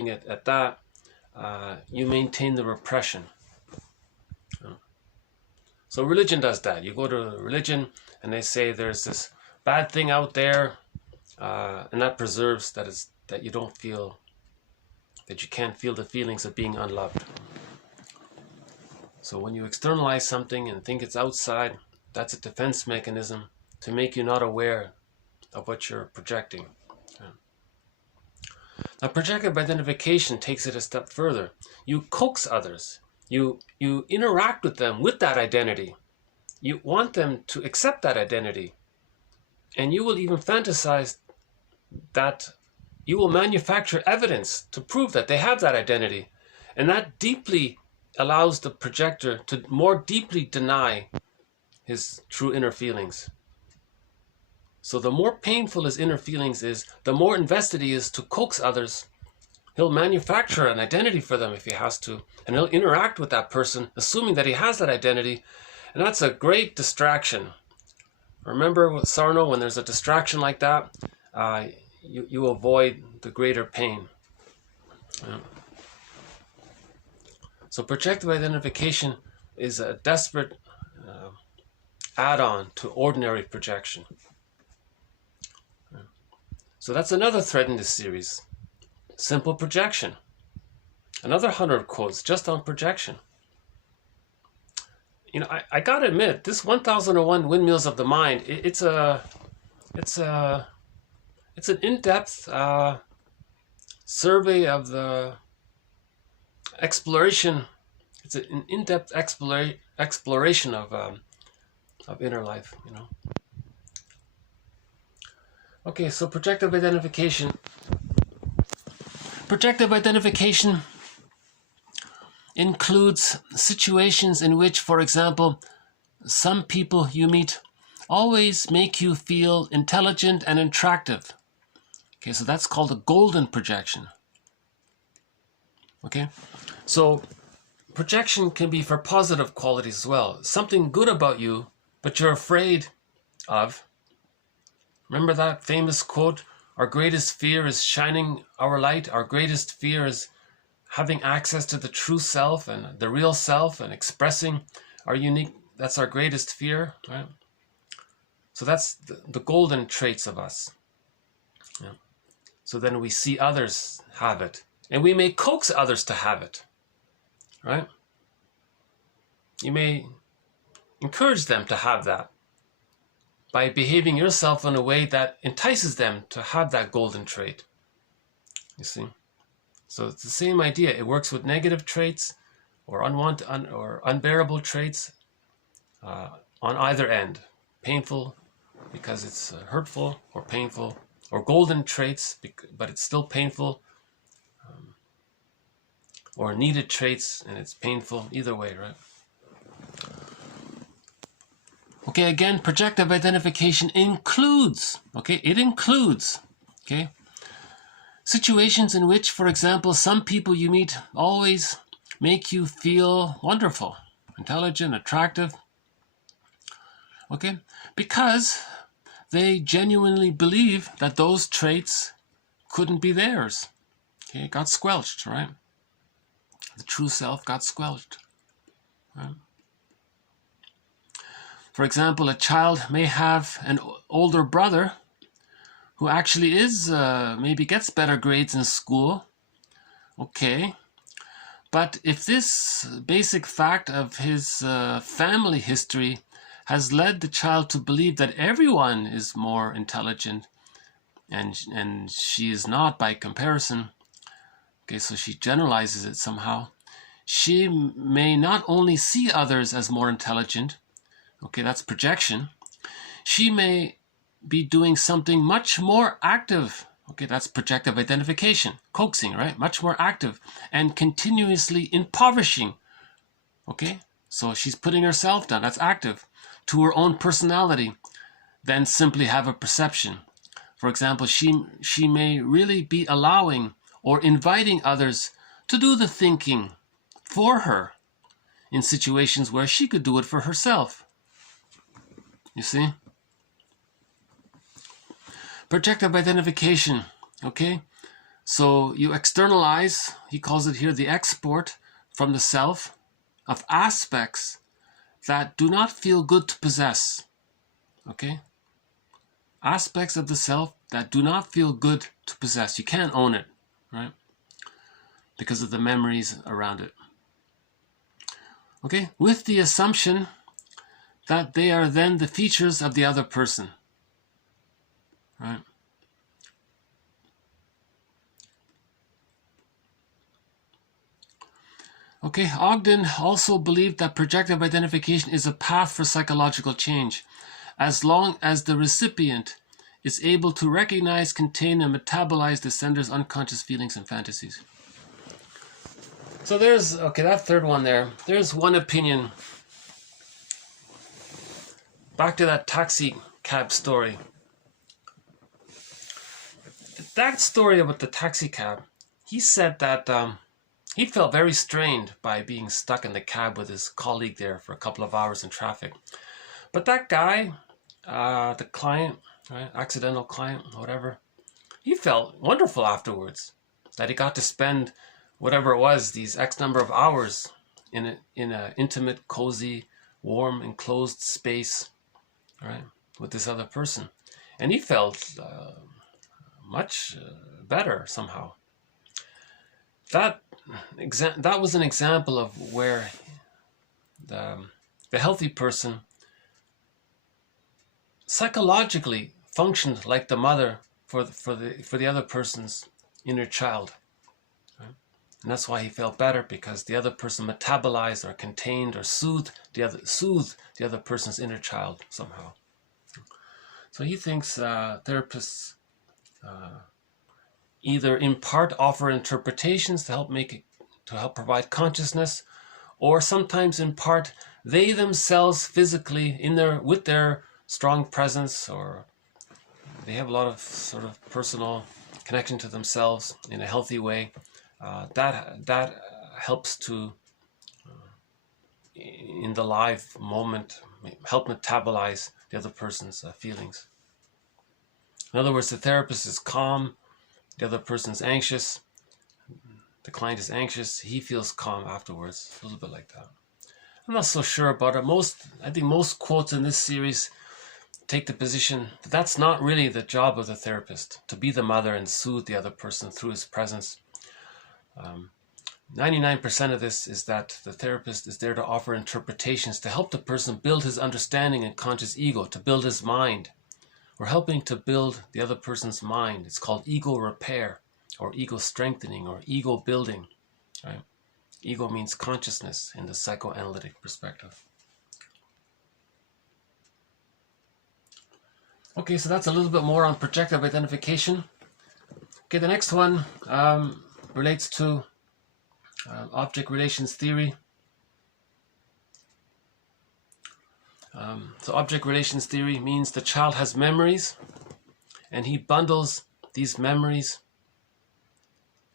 it at that, you maintain the repression. So religion does that. You go to religion and they say there's this bad thing out there, and that preserves that you don't feel, that you can't feel the feelings of being unloved. So when you externalize something and think it's outside, that's a defense mechanism to make you not aware of what you're projecting. Now, projective identification takes it a step further. You coax others. You interact with them with that identity. You want them to accept that identity. And you will even fantasize that you will manufacture evidence to prove that they have that identity. And that deeply allows the projector to more deeply deny his true inner feelings. So the more painful his inner feelings is, the more invested he is to coax others. He'll manufacture an identity for them if he has to, and he'll interact with that person, assuming that he has that identity, and that's a great distraction. Remember with Sarno, when there's a distraction like that, you avoid the greater pain. Yeah. So projective identification is a desperate add-on to ordinary projection. So that's another thread in this series. Simple projection. Another 100 quotes just on projection. I gotta admit, this 1001 Windmills of the Mind, it's an in-depth survey of the exploration. It's an in-depth exploration of inner life, Okay, so projective identification. Projective identification includes situations in which, for example, some people you meet always make you feel intelligent and attractive. Okay, so that's called a golden projection. Okay, so projection can be for positive qualities as well. Something good about you, but you're afraid of. Remember that famous quote, our greatest fear is shining our light. Our greatest fear is having access to the true self and the real self and expressing our unique, that's our greatest fear, right? So that's the golden traits of us. Yeah. So then we see others have it, and we may coax others to have it, right? You may encourage them to have that by behaving yourself in a way that entices them to have that golden trait. You see? So it's the same idea. It works with negative traits or unwanted or unbearable traits on either end. Painful because it's hurtful or painful, or golden traits but it's still painful, or needed traits and it's painful. Either way, right? Okay, again, projective identification includes, okay, it includes, okay, Situations in which, for example, some people you meet always make you feel wonderful, intelligent, attractive. Okay? Because they genuinely believe that those traits couldn't be theirs. Okay? It got squelched, right? The true self got squelched. Right? For example, a child may have an older brother who actually is, maybe gets better grades in school. Okay. But if this basic fact of his family history has led the child to believe that everyone is more intelligent and she is not by comparison, okay, so she generalizes it somehow, she may not only see others as more intelligent, okay, that's projection, she may be doing something much more active. Okay, that's projective identification, coaxing, right? Much more active and continuously impoverishing. Okay, so she's putting herself down, that's active, to her own personality, than simply have a perception. For example, she may really be allowing or inviting others to do the thinking for her in situations where she could do it for herself. You see? Projective identification, okay? So you externalize, he calls it here the export from the self of aspects that do not feel good to possess, okay? Aspects of the self that do not feel good to possess. You can't own it, right? Because of the memories around it. Okay, with the assumption that they are then the features of the other person. Right. Okay, Ogden also believed that projective identification is a path for psychological change, as long as the recipient is able to recognize, contain, and metabolize the sender's unconscious feelings and fantasies. So there's, okay, that third one there. There's one opinion. Back to that taxi cab story. That story about the taxi cab, he said that he felt very strained by being stuck in the cab with his colleague there for a couple of hours in traffic. But that guy, the client, right, accidental client, whatever, he felt wonderful afterwards. That he got to spend whatever it was, these X number of hours in an intimate, cozy, warm, enclosed space, right, with this other person. And he felt much better somehow. That was an example of where the healthy person psychologically functioned like the mother for the other person's inner child, right? And that's why he felt better, because the other person metabolized or contained or soothed the other person's inner child somehow. So he thinks therapists either in part offer interpretations to help provide consciousness, or sometimes in part they themselves physically with their strong presence, or they have a lot of sort of personal connection to themselves in a healthy way. That helps to in the live moment help metabolize the other person's feelings. In other words, the therapist is calm, the other person's anxious, the client is anxious, he feels calm afterwards, a little bit like that. I'm not so sure about it. I think most quotes in this series take the position that that's not really the job of the therapist, to be the mother and soothe the other person through his presence. 99% of this is that the therapist is there to offer interpretations to help the person build his understanding and conscious ego, to build his mind. We're helping to build the other person's mind. It's called ego repair, or ego strengthening, or ego building, right? Ego means consciousness in the psychoanalytic perspective. Okay, so that's a little bit more on projective identification. Okay, the next one relates to object relations theory. So object relations theory means the child has memories, and he bundles these memories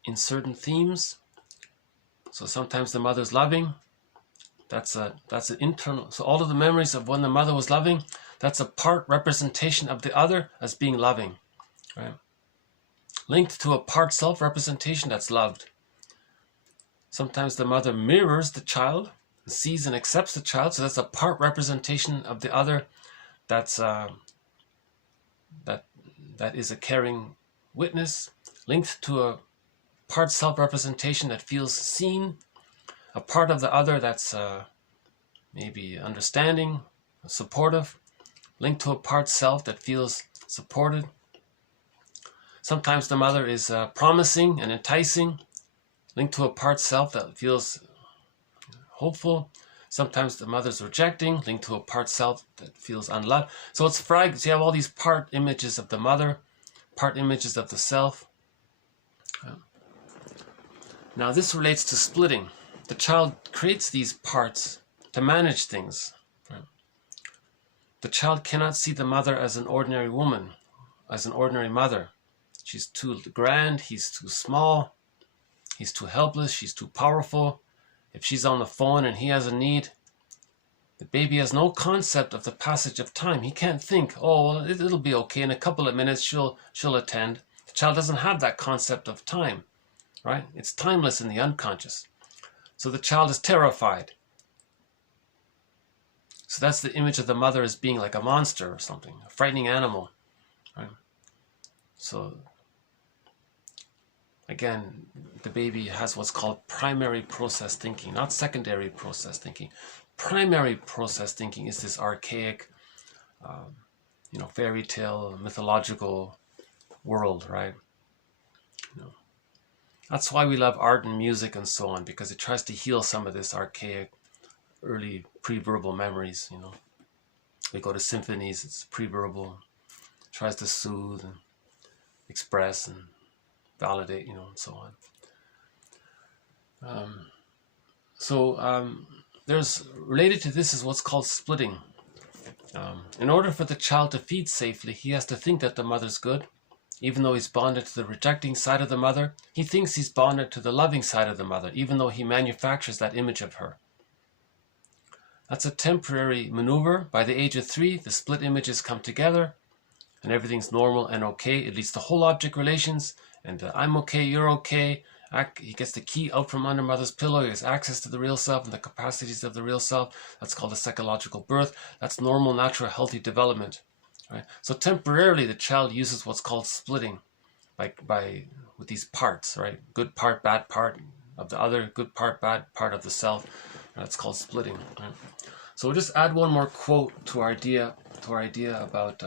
in certain themes. So sometimes the mother's loving. That's an internal. So all of the memories of when the mother was loving, that's a part representation of the other as being loving, right? Linked to a part self-representation that's loved. Sometimes the mother mirrors the child, sees and accepts the child, so that's a part representation of the other that's that is a caring witness, linked to a part self-representation that feels seen, a part of the other that's maybe understanding, supportive, linked to a part self that feels supported. Sometimes the mother is promising and enticing, linked to a part self that feels hopeful. Sometimes the mother's rejecting, linked to a part self that feels unloved. So it's fragments. You have all these part images of the mother, part images of the self. Now this relates to splitting. The child creates these parts to manage things. The child cannot see the mother as an ordinary woman, as an ordinary mother. She's too grand, he's too small, he's too helpless, she's too powerful. If she's on the phone and he has a need, the baby has no concept of the passage of time. He can't think, oh, well, it'll be okay. In a couple of minutes, she'll attend. The child doesn't have that concept of time, right? It's timeless in the unconscious. So the child is terrified. So that's the image of the mother as being like a monster or something, a frightening animal, right? So again, the baby has what's called primary process thinking, not secondary process thinking. Primary process thinking is this archaic, fairy tale, mythological world, right? That's why we love art and music and so on, because it tries to heal some of this archaic, early pre-verbal memories. We go to symphonies, it's pre-verbal, tries to soothe and express and validate, and so on. There's related to this is what's called splitting. In order for the child to feed safely, he has to think that the mother's good. Even though he's bonded to the rejecting side of the mother, he thinks he's bonded to the loving side of the mother, even though he manufactures that image of her. That's a temporary maneuver. By the age of 3, the split images come together and everything's normal and okay. It leads to whole object relations, and I'm okay, you're okay. He gets the key out from under mother's pillow. He has access to the real self and the capacities of the real self. That's called a psychological birth. That's normal, natural, healthy development. Right? So temporarily, the child uses what's called splitting, with these parts, right? Good part, bad part of the other, good part, bad part of the self. That's called splitting. Right? So we'll just add one more quote to our idea about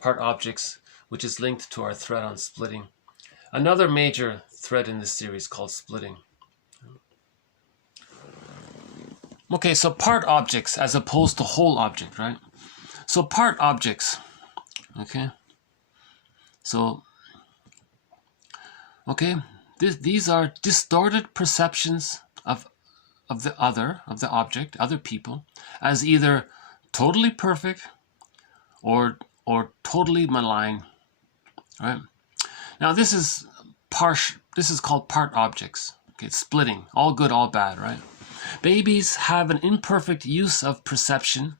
part objects, which is linked to our thread on splitting. Another major thread in this series called splitting. Okay, so part objects as opposed to whole object, right? So part objects, okay? So, okay, these are distorted perceptions of the other, of the object, other people, as either totally perfect or totally malign, right? Now this is called part objects. Okay, it's splitting, all good, all bad, right? Babies have an imperfect use of perception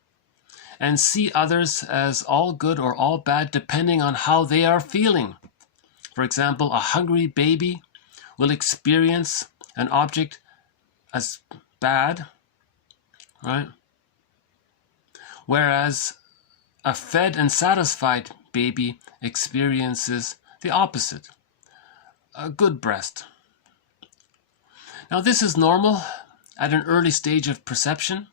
and see others as all good or all bad depending on how they are feeling. For example, a hungry baby will experience an object as bad, right? Whereas a fed and satisfied baby experiences the opposite, a good breast. Now this is normal at an early stage of perception,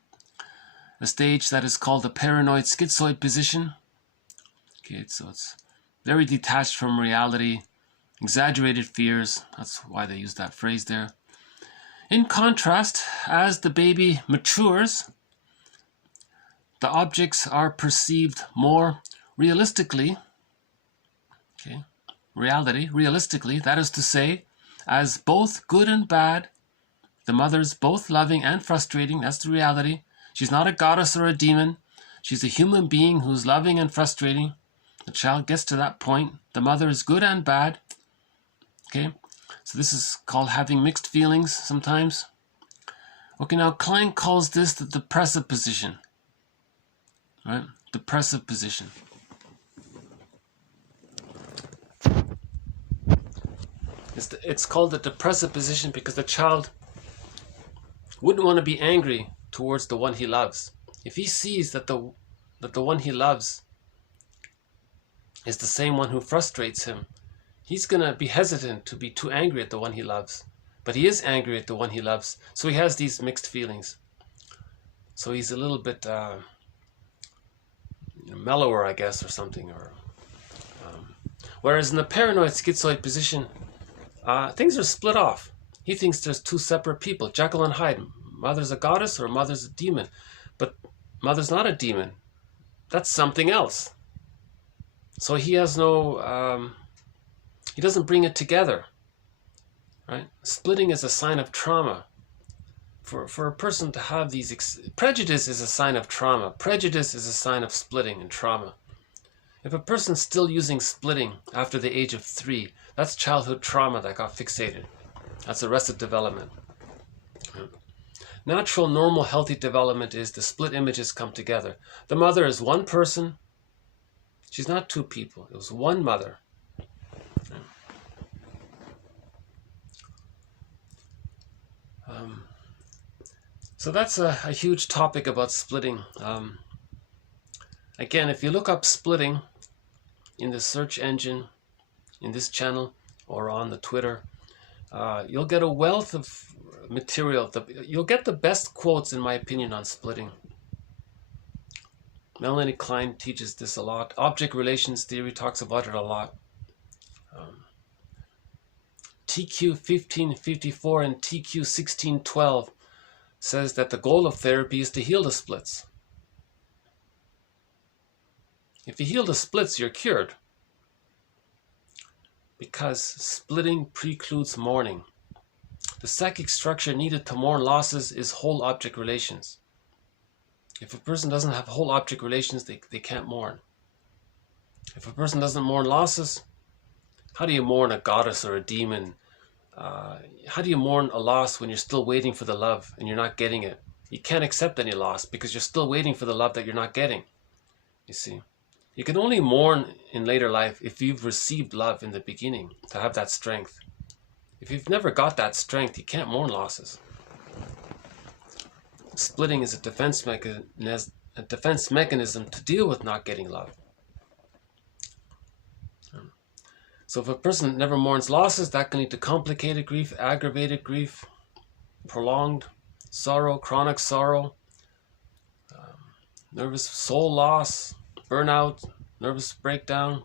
a stage that is called the paranoid schizoid position. Okay, so it's very detached from reality, exaggerated fears. That's why they use that phrase there. In contrast, as the baby matures, the objects are perceived more realistically. Okay, realistically, that is to say, as both good and bad. The mother's both loving and frustrating. That's the reality. She's not a goddess or a demon. She's a human being who's loving and frustrating. The child gets to that point. The mother is good and bad. Okay? So this is called having mixed feelings sometimes. Okay, now Klein calls this the depressive position. Right? Depressive position. It's called the depressive position because the child wouldn't want to be angry towards the one he loves. If he sees that the one he loves is the same one who frustrates him, he's going to be hesitant to be too angry at the one he loves. But he is angry at the one he loves, so he has these mixed feelings. So he's a little bit mellower, I guess, or something. Whereas in the paranoid schizoid position, things are split off. He thinks there's two separate people, Jekyll and Hyde. Mother's a goddess or mother's a demon. But mother's not a demon. That's something else. So he has no, he doesn't bring it together. Right? Splitting is a sign of trauma. For a person to have these, prejudice is a sign of trauma. Prejudice is a sign of splitting and trauma. If a person's still using splitting after the age of 3, that's childhood trauma that got fixated. That's arrested development. Natural, normal, healthy development is the split images come together. The mother is one person. She's not two people. It was one mother. So that's a huge topic about splitting. Again, if you look up splitting in the search engine, in this channel, or on the Twitter, you'll get a wealth of material. You'll get the best quotes, in my opinion, on splitting. Melanie Klein teaches this a lot. Object relations theory talks about it a lot. TQ 1554 and TQ 1612 says that the goal of therapy is to heal the splits. If you heal the splits, you're cured. Because splitting precludes mourning. The psychic structure needed to mourn losses is whole object relations. If a person doesn't have whole object relations, they can't mourn. If a person doesn't mourn losses, how do you mourn a goddess or a demon? How do you mourn a loss when you're still waiting for the love and you're not getting it? You can't accept any loss because you're still waiting for the love that you're not getting. You see, you can only mourn in later life if you've received love in the beginning to have that strength. If you've never got that strength, you can't mourn losses. Splitting is a defense mechanism to deal with not getting love. So if a person never mourns losses, that can lead to complicated grief, aggravated grief, prolonged sorrow, chronic sorrow, nervous soul loss, burnout, nervous breakdown.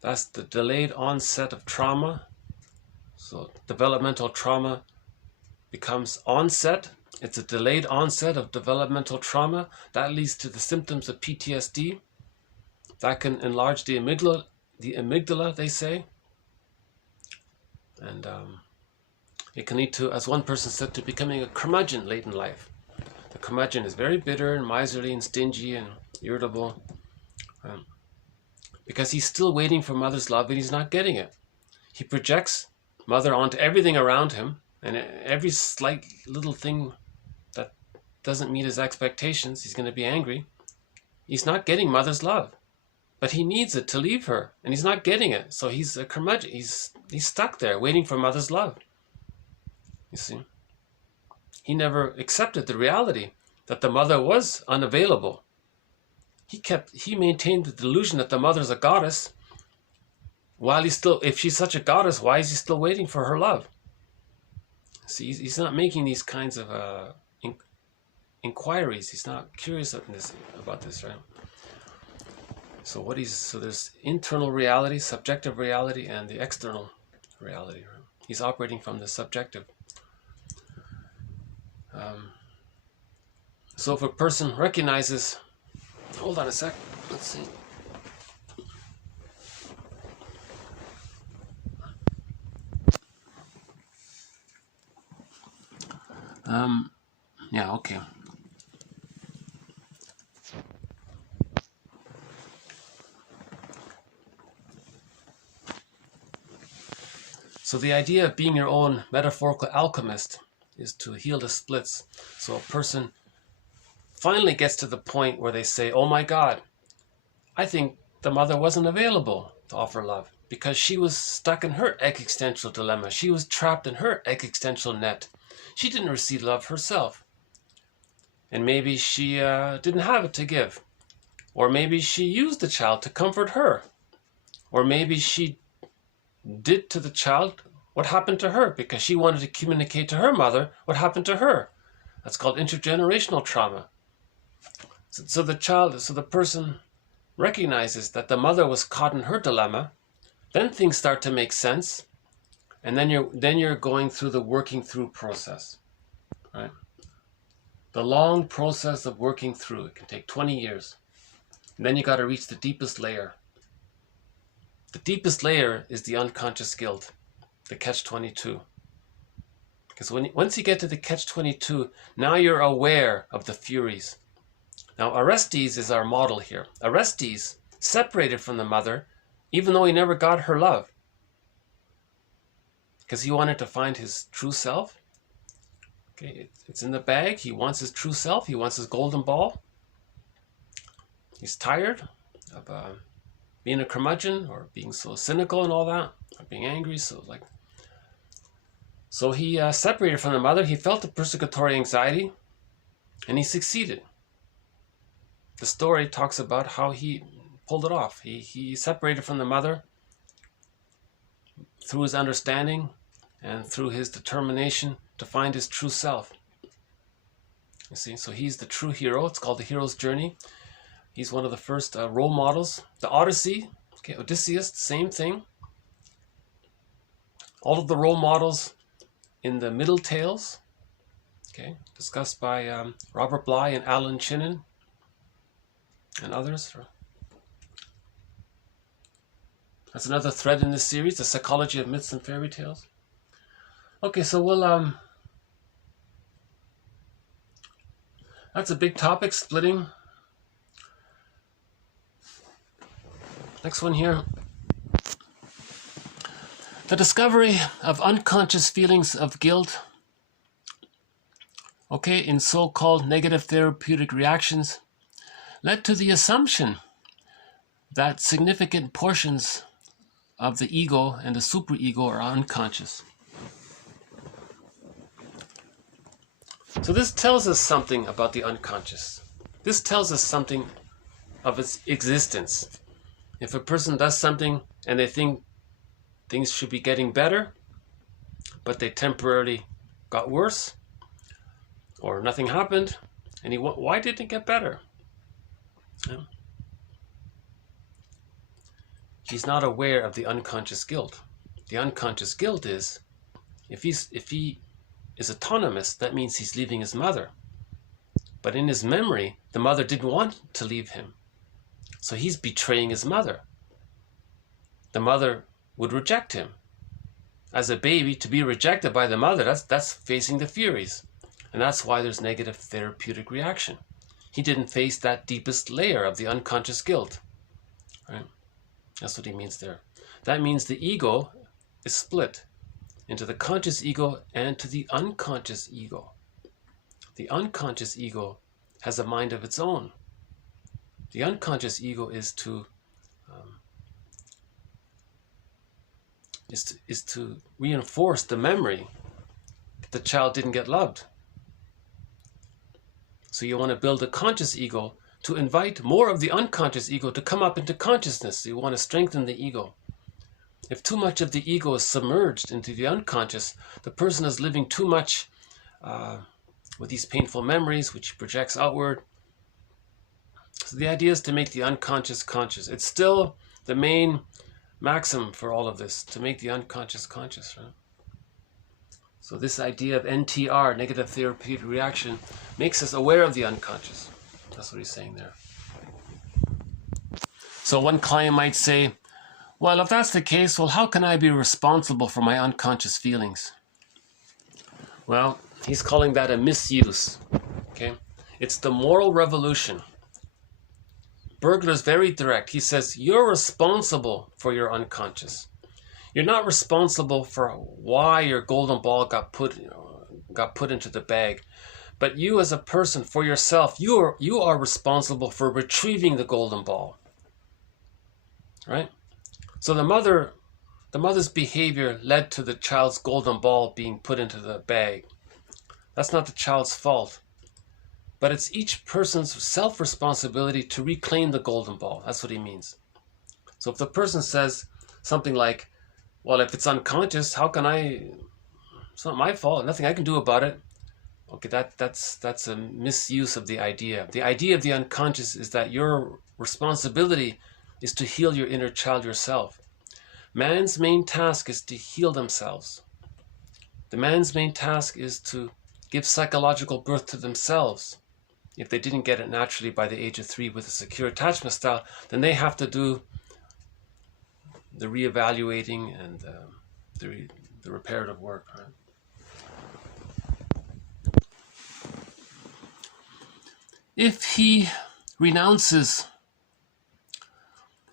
That's the delayed onset of trauma. So developmental trauma becomes onset. It's a delayed onset of developmental trauma. That leads to the symptoms of PTSD. That can enlarge the amygdala, they say. And it can lead to, as one person said, to becoming a curmudgeon late in life. The curmudgeon is very bitter and miserly and stingy and irritable because he's still waiting for mother's love and he's not getting it. He projects mother onto everything around him, and every slight little thing that doesn't meet his expectations, he's going to be angry. He's not getting mother's love. But he needs it to leave her, and he's not getting it. So he's a curmudgeon. He's stuck there, waiting for mother's love. You see? He never accepted the reality that the mother was unavailable. He maintained the delusion that the mother's a goddess, while if she's such a goddess, why is he still waiting for her love? See, he's not making these kinds of inquiries. He's not curious about this, right? So there's internal reality, subjective reality, and the external reality. Right? He's operating from the subjective. So if a person recognizes, hold on a sec, let's see. Yeah, okay. So the idea of being your own metaphorical alchemist is to heal the splits. So a person finally gets to the point where they say, oh my God, I think the mother wasn't available to offer love because she was stuck in her existential dilemma. She was trapped in her existential net. She didn't receive love herself. And maybe she didn't have it to give. Or maybe she used the child to comfort her. Or maybe she did to the child what happened to her because she wanted to communicate to her mother what happened to her. That's called intergenerational trauma. So the person recognizes that the mother was caught in her dilemma. Then things start to make sense. And then you're going through the working through process. Right? The long process of working through. It can take 20 years. And then you got to reach the deepest layer. The deepest layer is the unconscious guilt, the catch-22. Because once you get to the catch-22, now you're aware of the furies. Now Orestes is our model here. Orestes separated from the mother, even though he never got her love. Because he wanted to find his true self. Okay, it's in the bag. He wants his true self. He wants his golden ball. He's tired of being a curmudgeon or being so cynical and all that, or being angry. So he separated from the mother. He felt the persecutory anxiety, and he succeeded. The story talks about how he pulled it off. He separated from the mother through his understanding and through his determination to find his true self. You see, so he's the true hero. It's called the hero's journey. He's one of the first role models. The Odyssey, okay, Odysseus, same thing. All of the role models in the middle tales, okay, discussed by Robert Bly and Alan Chinin and others. That's another thread in this series, the psychology of myths and fairy tales. Okay, so we'll that's a big topic, splitting. Next one here. The discovery of unconscious feelings of guilt, okay, in so-called negative therapeutic reactions, led to the assumption that significant portions of the ego and the superego are unconscious. So this tells us something about the unconscious. This tells us something of its existence. If a person does something and they think things should be getting better, but they temporarily got worse, or nothing happened, and why didn't it get better? Yeah. He's not aware of the unconscious guilt. The unconscious guilt is, if he is autonomous, that means he's leaving his mother. But in his memory, the mother didn't want to leave him. So he's betraying his mother. The mother would reject him. As a baby, to be rejected by the mother, that's facing the furies. And that's why there's negative therapeutic reaction. He didn't face that deepest layer of the unconscious guilt. Right? That's what he means there. That means the ego is split into the conscious ego and to the unconscious ego. The unconscious ego has a mind of its own. The unconscious ego is to reinforce the memory that the child didn't get loved. So you want to build a conscious ego to invite more of the unconscious ego to come up into consciousness. So you want to strengthen the ego. If too much of the ego is submerged into the unconscious, the person is living too much with these painful memories, which projects outward. So the idea is to make the unconscious conscious. It's still the main maxim for all of this, to make the unconscious conscious. Right? So this idea of NTR, negative therapeutic reaction, makes us aware of the unconscious. That's what he's saying there. So one client might say, well, if that's the case, well, how can I be responsible for my unconscious feelings? Well, he's calling that a misuse. Okay? It's the moral revolution. Bergler is very direct. He says, you're responsible for your unconscious. You're not responsible for why your golden ball got put into the bag. But you as a person, for yourself, you are responsible for retrieving the golden ball. Right? So the mother's behavior led to the child's golden ball being put into the bag. That's not the child's fault. But it's each person's self-responsibility to reclaim the golden ball. That's what he means. So if the person says something like, well, if it's unconscious, how can it's not my fault, nothing I can do about it. Okay, that's a misuse of the idea. The idea of the unconscious is that your responsibility is to heal your inner child yourself. Man's main task is to heal themselves. The man's main task is to give psychological birth to themselves. If they didn't get it naturally by the age of 3 with a secure attachment style, then they have to do the reevaluating and the reparative work. Right? If he renounces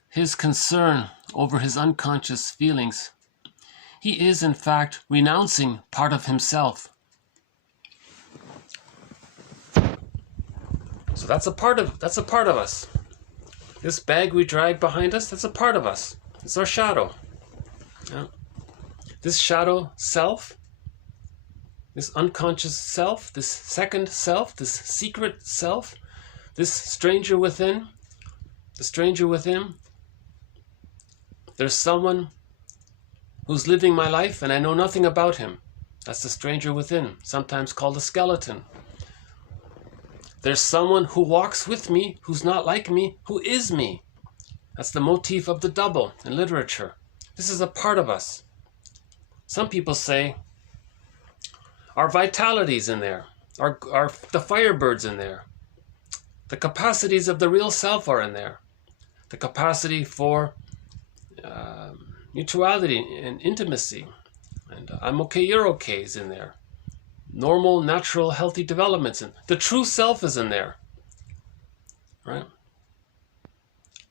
his concern over his unconscious feelings, he is in fact renouncing part of himself. So that's a part of us. This bag we drag behind us, that's a part of us. It's our shadow. Yeah. This shadow self, this unconscious self, this second self, this secret self, this stranger within, the stranger within. There's someone who's living my life and I know nothing about him. That's the stranger within, sometimes called a skeleton. There's someone who walks with me, who's not like me, who is me. That's the motif of the double in literature. This is a part of us. Some people say our vitality's in there, the firebird's in there. The capacities of the real self are in there. The capacity for mutuality and intimacy. And I'm okay, you're okay is in there. Normal, natural, healthy developments. And the true self is in there. Right?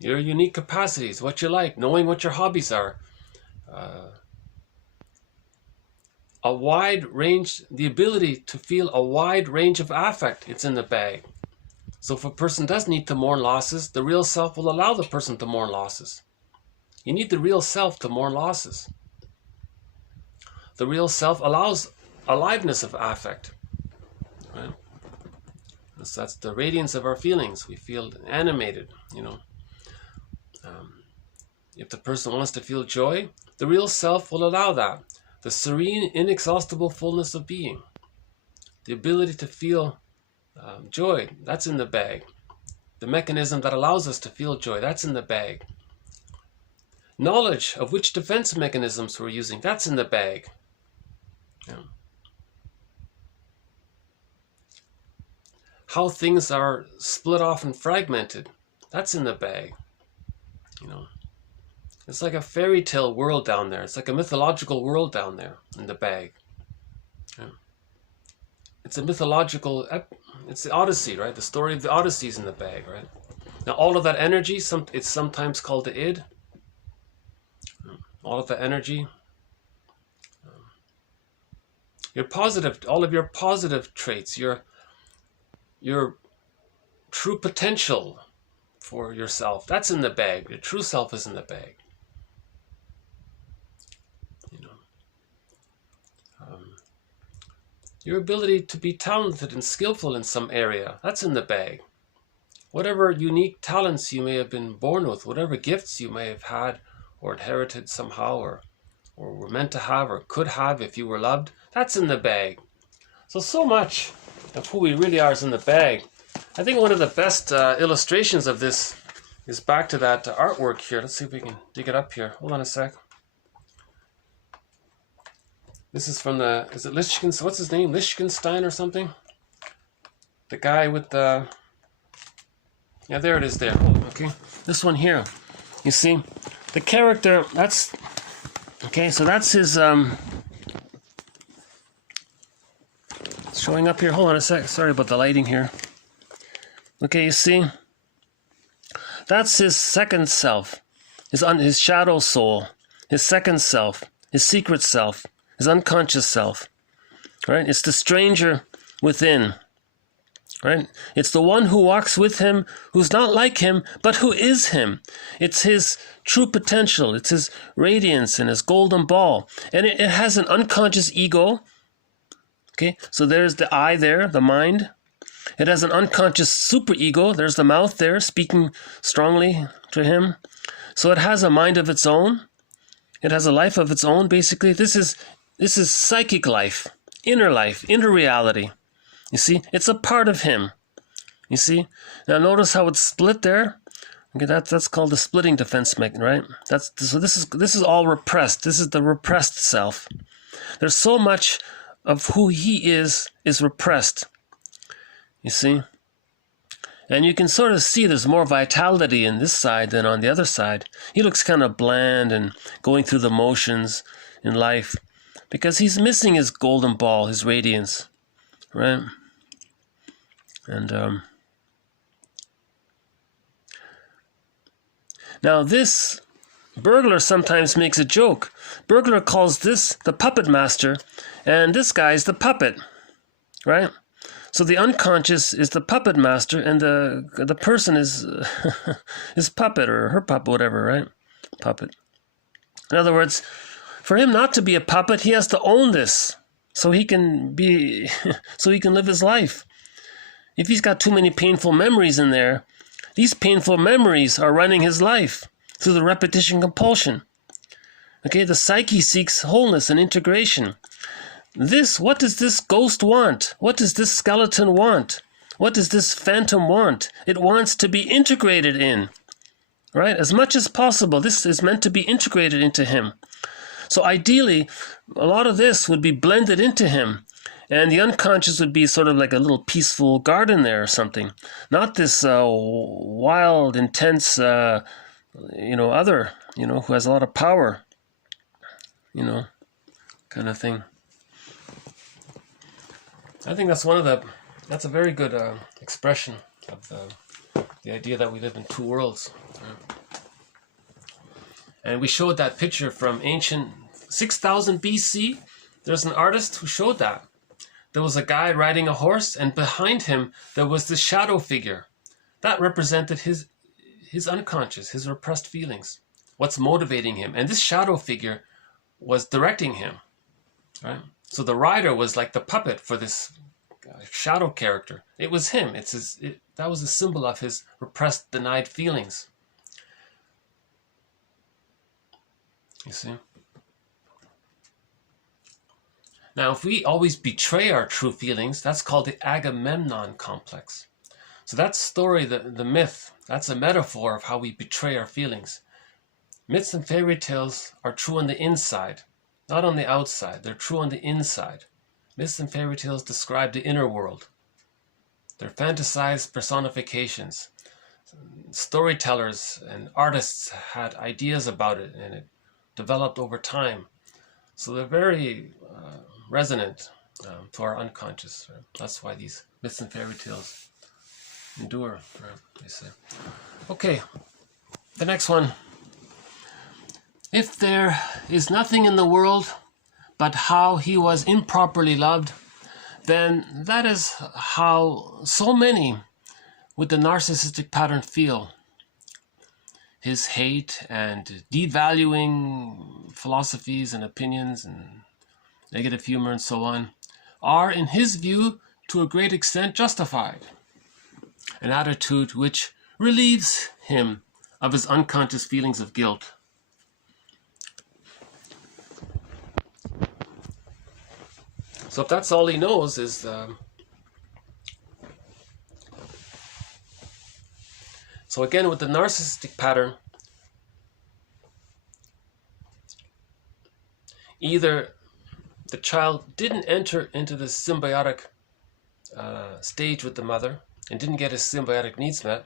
Your unique capacities, what you like, knowing what your hobbies are. A wide range, the ability to feel a wide range of affect, it's in the bag. So if a person does need to mourn losses, the real self will allow the person to mourn losses. You need the real self to mourn losses. The real self allows aliveness of affect. Right? So that's the radiance of our feelings. We feel animated, If the person wants to feel joy, the real self will allow that. The serene, inexhaustible fullness of being. The ability to feel joy, that's in the bag. The mechanism that allows us to feel joy, that's in the bag. Knowledge of which defense mechanisms we're using, that's in the bag. Yeah. How things are split off and fragmented, that's in the bag. It's like a fairy tale world down there. It's like a mythological world down there in the bag. Yeah. It's a mythological, it's the Odyssey, right? The story of the Odyssey is in the bag, right? Now all of that energy, it's sometimes called the id. All of that energy. All of your positive traits, your true potential for yourself, that's in the bag. Your true self is in the bag. Your ability to be talented and skillful in some area, that's in the bag. Whatever unique talents you may have been born with, whatever gifts you may have had or inherited somehow or were meant to have or could have if you were loved, that's in the bag. So much of who we really are is in the bag. I think one of the best illustrations of this is back to that artwork here. Let's see if we can dig it up here. Hold on a sec. This is from is it Lichtenstein? What's his name? Lichtenstein or something? The guy with the... Yeah, there it is there. Okay. This one here. You see, the character, that's... Okay, so that's his... showing up here. Hold on a sec. Sorry about the lighting here. Okay, you see? That's his second self. His shadow soul. his second self, his secret self, his unconscious self, right? It's the stranger within, right? It's the one who walks with him, who's not like him, but who is him. It's his true potential. It's his radiance and his golden ball. And it has an unconscious ego. Okay, so there's the I there, the mind. It has an unconscious superego. There's the mouth there speaking strongly to him. So it has a mind of its own. It has a life of its own, basically. This is psychic life, inner reality. You see, it's a part of him. You see? Now notice how it's split there. Okay, that's called the splitting defense mechanism, right? So this is all repressed. This is the repressed self. There's so much of who he is repressed. You see? And you can sort of see there's more vitality in this side than on the other side. He looks kind of bland and going through the motions in life because he's missing his golden ball, his radiance, right? And now this, Bergler sometimes makes a joke. Bergler calls this the puppet master, and this guy's the puppet, right? So the unconscious is the puppet master, and the person is his puppet or her puppet, whatever, right? Puppet. In other words, for him not to be a puppet, he has to own this, so he can live his life. If he's got too many painful memories in there, these painful memories are running his life through the repetition compulsion. Okay, the psyche seeks wholeness and integration. What does this ghost want? What does this skeleton want? What does this phantom want? It wants to be integrated in, right? As much as possible, this is meant to be integrated into him. So ideally, a lot of this would be blended into him, and the unconscious would be sort of like a little peaceful garden there or something. Not this wild, intense, other, who has a lot of power, kind of thing. I think that's that's a very good expression of the idea that we live in two worlds. And we showed that picture from ancient 6000 BC. There's an artist who showed that. There was a guy riding a horse, and behind him there was this shadow figure. That represented his unconscious, his repressed feelings, what's motivating him. And this shadow figure was directing him, right? So the rider was like the puppet for this shadow character. It was him. That was a symbol of his repressed, denied feelings. You see? Now, if we always betray our true feelings, that's called the Agamemnon Complex. So that story, the myth, that's a metaphor of how we betray our feelings. Myths and fairy tales are true on the inside, not on the outside. They're true on the inside. Myths and fairy tales describe the inner world. They're fantasized personifications. Storytellers and artists had ideas about it, and it developed over time. So they're very resonant to our unconscious. Right? That's why these myths and fairy tales endure, right? They say. Okay, the next one. If there is nothing in the world but how he was improperly loved, then that is how so many with the narcissistic pattern feel. His hate and devaluing philosophies and opinions and negative humor and so on are, in his view, to a great extent justified. An attitude which relieves him of his unconscious feelings of guilt. So if that's all he knows is so again with the narcissistic pattern, either the child didn't enter into the symbiotic stage with the mother and didn't get his symbiotic needs met.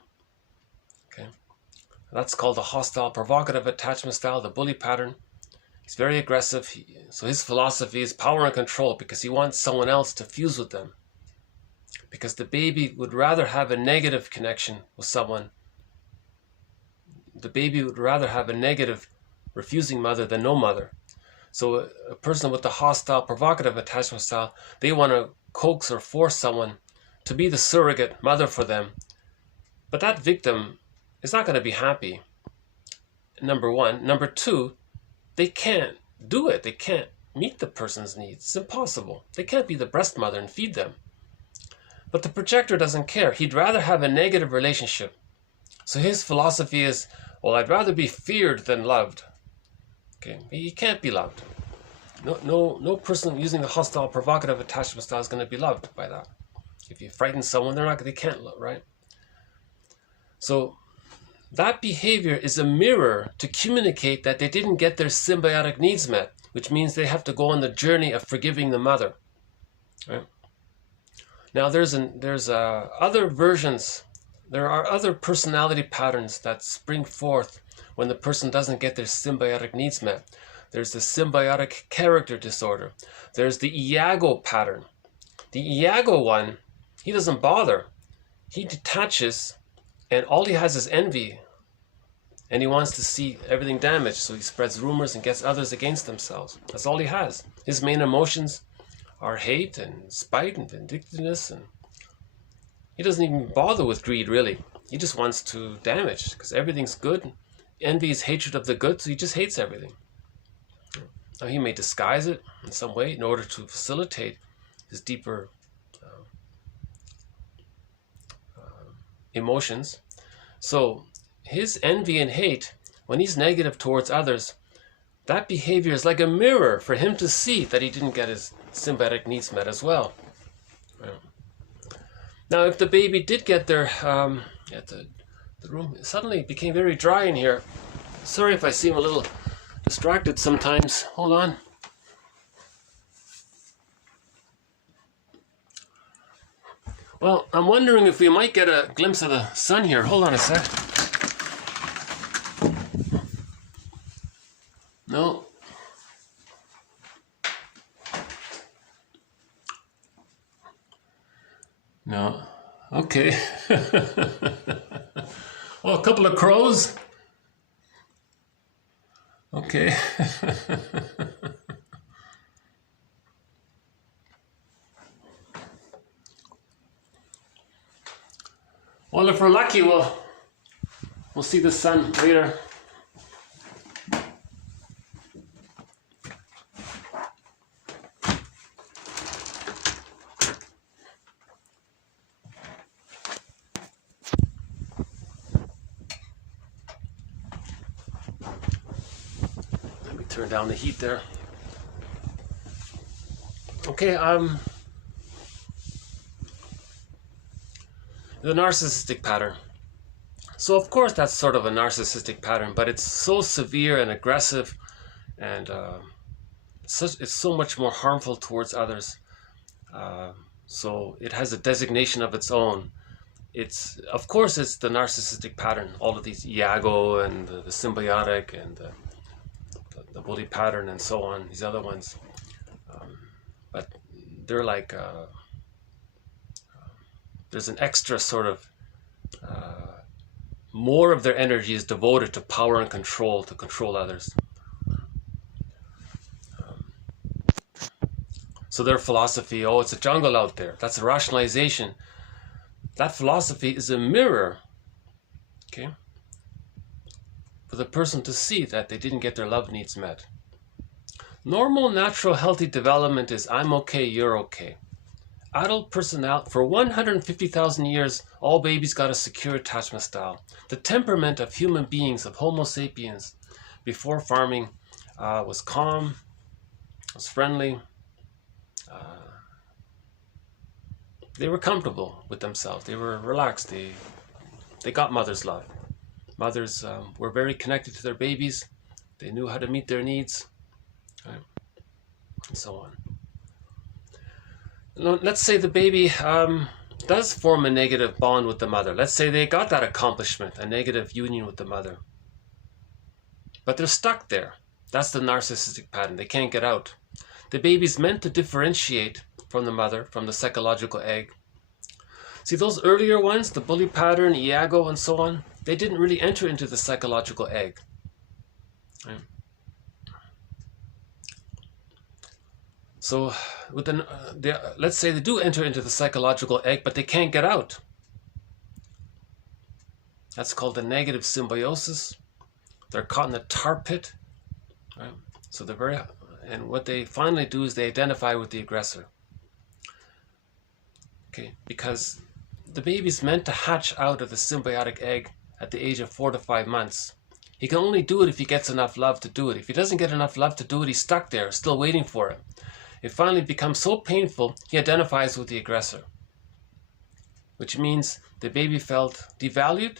Okay, that's called the hostile provocative attachment style, the bully pattern. He's very aggressive, so his philosophy is power and control because he wants someone else to fuse with them. Because the baby would rather have a negative connection with someone. The baby would rather have a negative refusing mother than no mother. So a person with the hostile, provocative attachment style, they want to coax or force someone to be the surrogate mother for them. But that victim is not going to be happy, number one. Number two, they can't do it. They can't meet the person's needs. It's impossible. They can't be the breast mother and feed them. But the projector doesn't care. He'd rather have a negative relationship. So his philosophy is, well, I'd rather be feared than loved. Okay, he can't be loved. No person using the hostile, provocative attachment style is going to be loved by that. If you frighten someone, they can't love, right? So that behavior is a mirror to communicate that they didn't get their symbiotic needs met, which means they have to go on the journey of forgiving the mother. Right? Now there's other versions. There are other personality patterns that spring forth when the person doesn't get their symbiotic needs met. There's the symbiotic character disorder. There's the Iago pattern. The Iago one, he doesn't bother. He detaches, and all he has is envy. And he wants to see everything damaged, so he spreads rumors and gets others against themselves. That's all he has. His main emotions are hate and spite and vindictiveness, and he doesn't even bother with greed, really. He just wants to damage, because everything's good. Envy is hatred of the good, so he just hates everything. Now he may disguise it in some way in order to facilitate his deeper emotions. So his envy and hate, when he's negative towards others, that behavior is like a mirror for him to see that he didn't get his symbiotic needs met as well. Now, if the baby did get their, the room suddenly became very dry in here. Sorry if I seem a little distracted sometimes. Hold on. Well, I'm wondering if we might get a glimpse of the sun here. Hold on a sec. No. No. Okay. Oh, a couple of crows. Okay. Well, if we're lucky, we'll see the sun later. Let me turn down the heat there. Okay, the narcissistic pattern. So of course that's sort of a narcissistic pattern, but it's so severe and aggressive, and it's so much more harmful towards others. So it has a designation of its own. Of course it's the narcissistic pattern, all of these Iago and the symbiotic and the bully pattern and so on, these other ones. But they're like, there's an extra sort of, more of their energy is devoted to power and control, to control others. So their philosophy, oh, it's a jungle out there. That's a rationalization. That philosophy is a mirror, okay, for the person to see that they didn't get their love needs met. Normal, natural, healthy development is I'm okay, you're okay. Adult personality, for 150,000 years, all babies got a secure attachment style. The temperament of human beings, of Homo sapiens, before farming, was calm, was friendly. They were comfortable with themselves. They were relaxed. They got mother's love. Mothers were very connected to their babies. They knew how to meet their needs, right? And so on. Let's say the baby does form a negative bond with the mother. Let's say they got that accomplishment, a negative union with the mother. But they're stuck there. That's the narcissistic pattern. They can't get out. The baby's meant to differentiate from the mother, from the psychological egg. See, those earlier ones, the bully pattern, Iago, and so on, they didn't really enter into the psychological egg. Right? So with let's say they do enter into the psychological egg, but they can't get out. That's called the negative symbiosis. They're caught in the tar pit, right? So and what they finally do is they identify with the aggressor. Okay, because the baby's meant to hatch out of the symbiotic egg at the age of 4 to 5 months. He can only do it if he gets enough love to do it. If he doesn't get enough love to do it, he's stuck there, still waiting for it. It finally becomes so painful, he identifies with the aggressor, which means the baby felt devalued.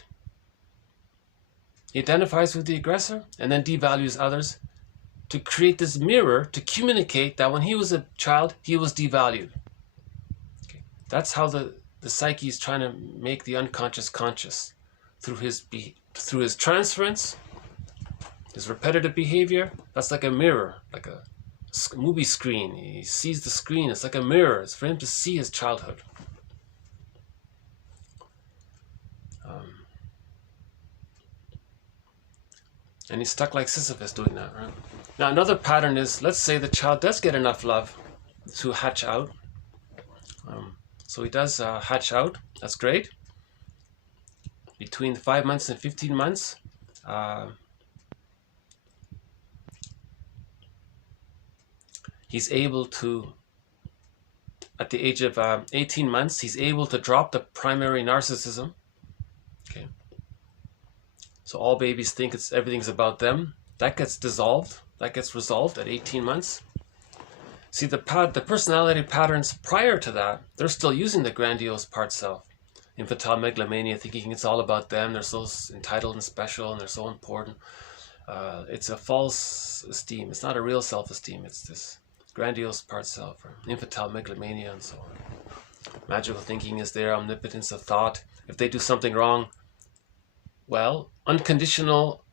He identifies with the aggressor and then devalues others to create this mirror to communicate that when he was a child, he was devalued. Okay. That's how the psyche is trying to make the unconscious conscious through his transference, his repetitive behavior. That's like a mirror, like a movie screen. He sees the screen. It's like a mirror. It's for him to see his childhood. And he's stuck like Sisyphus doing that, right? Now another pattern is, let's say the child does get enough love to hatch out. So he does hatch out. That's great. Between 5 months and 15 months, he's able to, at the age of 18 months, he's able to drop the primary narcissism. Okay. So all babies think everything's about them. That gets dissolved. That gets resolved at 18 months. See, the personality patterns prior to that, they're still using the grandiose part self. Infantile megalomania, thinking it's all about them. They're so entitled and special, and they're so important. It's a false esteem. It's not a real self-esteem. It's this grandiose part self, or infantile megalomania, and so on. Magical thinking is their omnipotence of thought. If they do something wrong, well, unconditional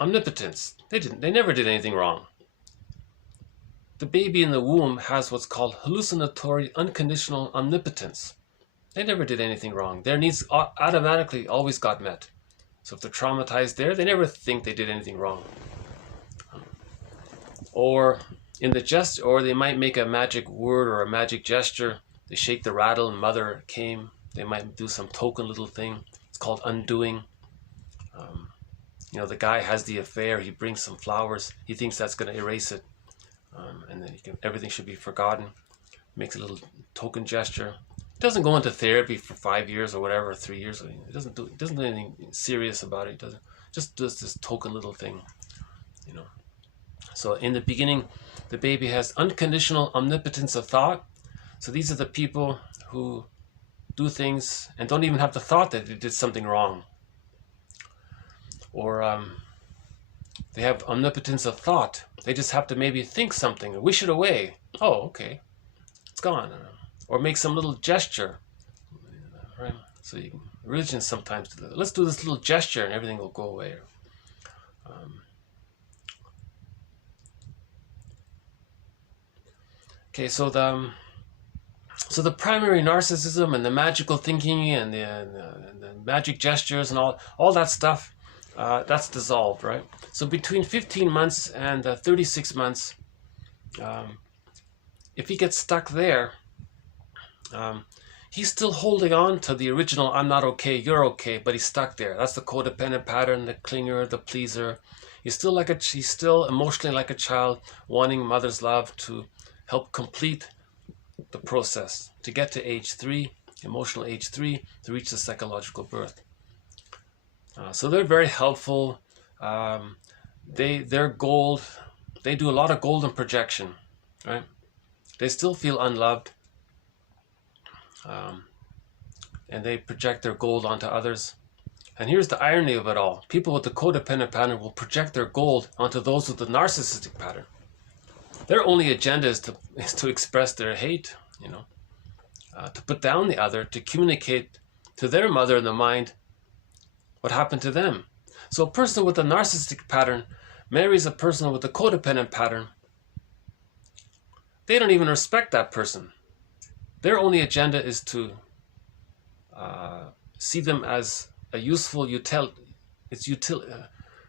omnipotence. They never did anything wrong. The baby in the womb has what's called hallucinatory unconditional omnipotence. They never did anything wrong. Their needs automatically always got met. So if they're traumatized there, they never think they did anything wrong. Or they might make a magic word or a magic gesture. They shake the rattle and mother came. They might do some token little thing. It's called undoing. The guy has the affair. He brings some flowers. He thinks that's going to erase it. And then everything should be forgotten. Makes a little token gesture. Doesn't go into therapy for 5 years or whatever, 3 years. It doesn't do anything serious about it. Just does this token little thing, So in the beginning, the baby has unconditional omnipotence of thought. So these are the people who do things and don't even have the thought that they did something wrong. Or they have omnipotence of thought. They just have to maybe think something or wish it away. Oh, okay, it's gone. Or make some little gesture, right? So religion sometimes do that. Let's do this little gesture and everything will go away. Okay, so the primary narcissism and the magical thinking and the magic gestures and all that stuff, that's dissolved, right? So between 15 months and 36 months, if he gets stuck there, he's still holding on to the original I'm not okay, you're okay, but he's stuck there. That's the codependent pattern, the clinger, the pleaser. He's still emotionally like a child, wanting mother's love to help complete the process, to get to age 3, emotional age 3, to reach the psychological birth. So they're very helpful. They're gold. They do a lot of golden projection, right? They still feel unloved. And they project their gold onto others. And here's the irony of it all. People with the codependent pattern will project their gold onto those with the narcissistic pattern. Their only agenda is to express their hate, to put down the other, to communicate to their mother in the mind what happened to them. So a person with a narcissistic pattern marries a person with a codependent pattern. They don't even respect that person. Their only agenda is to see them as a useful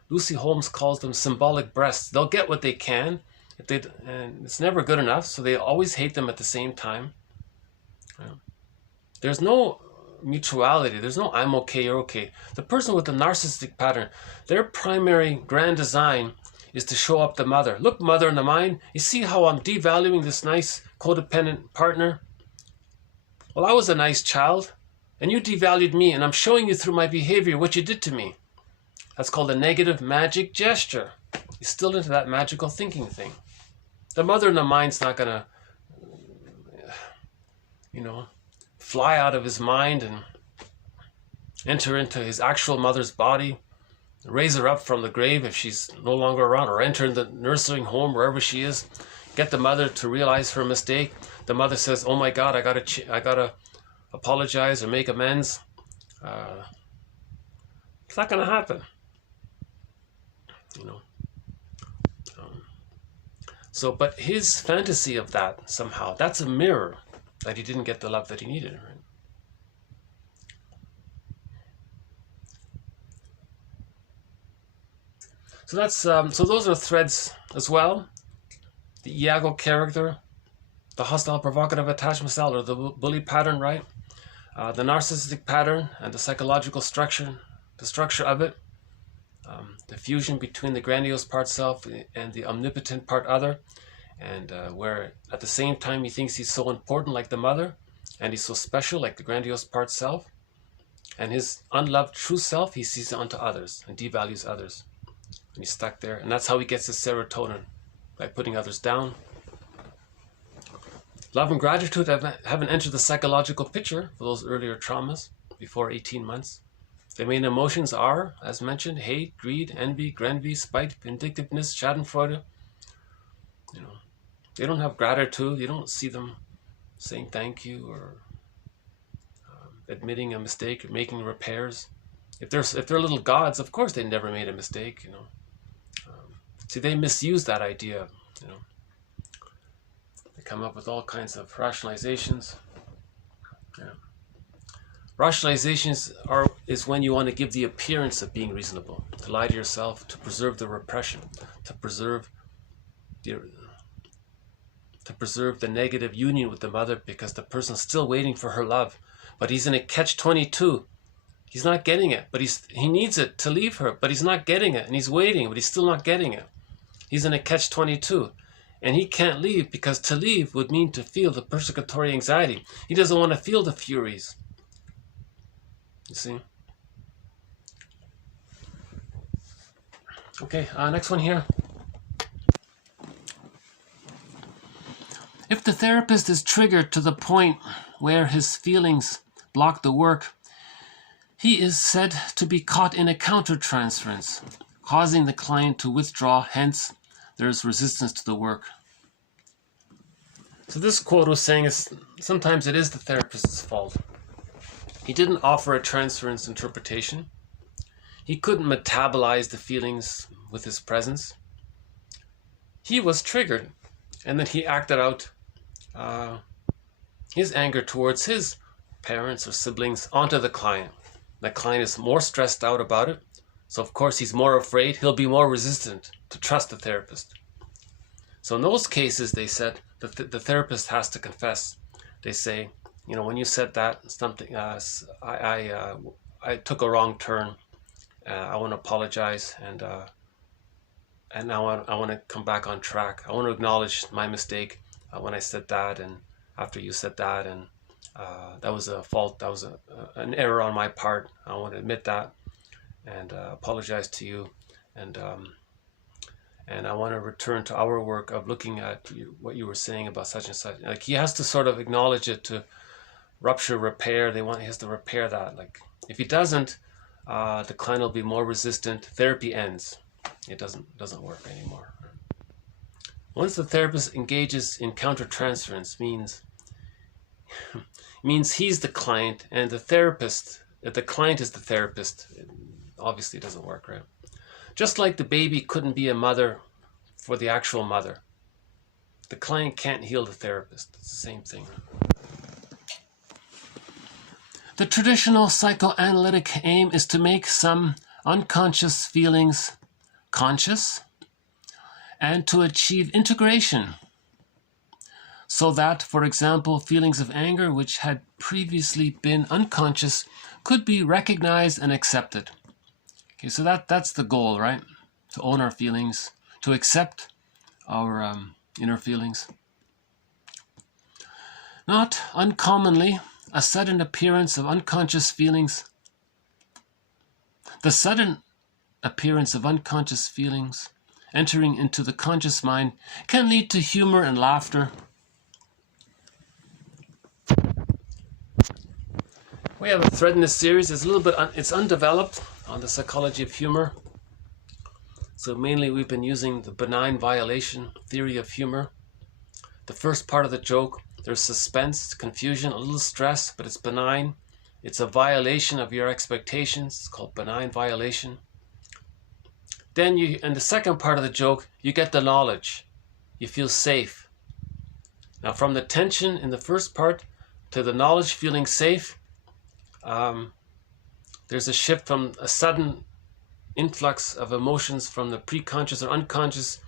Lucy Holmes calls them symbolic breasts. They'll get what they can And it's never good enough, so they always hate them at the same time. There's no mutuality. There's no I'm okay, you're okay. The person with the narcissistic pattern, their primary grand design is to show up the mother. Look, mother in the mind, you see how I'm devaluing this nice codependent partner? Well, I was a nice child, and you devalued me, and I'm showing you through my behavior what you did to me. That's called a negative magic gesture. He's still into that magical thinking thing. The mother in the mind's not going to, fly out of his mind and enter into his actual mother's body, raise her up from the grave if she's no longer around, or enter in the nursing home wherever she is, get the mother to realize her mistake. The mother says, "Oh my God, I gotta apologize or make amends." It's not going to happen. So, but his fantasy of that somehow, that's a mirror that he didn't get the love that he needed. Right? So that's so those are threads as well. The Iago character, the hostile provocative attachment style, or the bully pattern, right? The narcissistic pattern and the psychological structure, the structure of it, the fusion between the grandiose part self and the omnipotent part other, and where at the same time he thinks he's so important like the mother, and he's so special like the grandiose part self, and his unloved true self he sees onto others and devalues others, and he's stuck there, and that's how he gets his serotonin, by putting others down. Love and gratitude haven't entered the psychological picture for those earlier traumas before 18 months. The main emotions are, as mentioned, hate, greed, envy, grenvy, spite, vindictiveness, schadenfreude. They don't have gratitude. You don't see them saying thank you or admitting a mistake or making repairs. If they're little gods, of course they never made a mistake. See, they misuse that idea. They come up with all kinds of rationalizations. Rationalizations is when you want to give the appearance of being reasonable, to lie to yourself, to preserve the repression, to preserve the negative union with the mother, because the person's still waiting for her love, but he's in a catch-22. He's not getting it, but he needs it to leave her, but he's not getting it, and he's waiting, but he's still not getting it. He's in a catch-22, and he can't leave, because to leave would mean to feel the persecutory anxiety. He doesn't want to feel the furies. You see? Okay, next one here. If the therapist is triggered to the point where his feelings block the work, he is said to be caught in a countertransference, causing the client to withdraw, hence there's resistance to the work. So this quote was saying sometimes it is the therapist's fault. He didn't offer a transference interpretation. He couldn't metabolize the feelings with his presence. He was triggered, and then he acted out his anger towards his parents or siblings onto the client. The client is more stressed out about it, so of course he's more afraid. He'll be more resistant to trust the therapist. So in those cases, they said that the therapist has to confess. They say, when you said that, something, I took a wrong turn. I want to apologize, and now I want to come back on track. I want to acknowledge my mistake when I said that, and after you said that, and that was a fault. That was an error on my part. I want to admit that and apologize to you, and I want to return to our work of looking at what you were saying about such and such. Like, he has to sort of acknowledge it to rupture, repair. He has to repair that. Like, if he doesn't, the client will be more resistant. Therapy ends. It doesn't work anymore. Once the therapist engages in countertransference, means he's the client and the therapist. If the client is the therapist, obviously it doesn't work, right? Just like the baby couldn't be a mother for the actual mother, the client can't heal the therapist. It's the same thing. The traditional psychoanalytic aim is to make some unconscious feelings conscious and to achieve integration, so that, for example, feelings of anger which had previously been unconscious could be recognized and accepted. Okay, so that's the goal, right? To own our feelings, to accept our inner feelings. Not uncommonly, a sudden appearance of unconscious feelings. The sudden appearance of unconscious feelings entering into the conscious mind can lead to humor and laughter. We have a thread in this series. It's a little bit, it's undeveloped on the psychology of humor. So mainly we've been using the benign violation theory of humor. The first part of the joke, there's suspense, confusion, a little stress, but it's benign. It's a violation of your expectations. It's called benign violation. Then in the second part of the joke, you get the knowledge. You feel safe. Now from the tension in the first part to the knowledge, feeling safe, there's a shift from a sudden influx of emotions from the preconscious or unconscious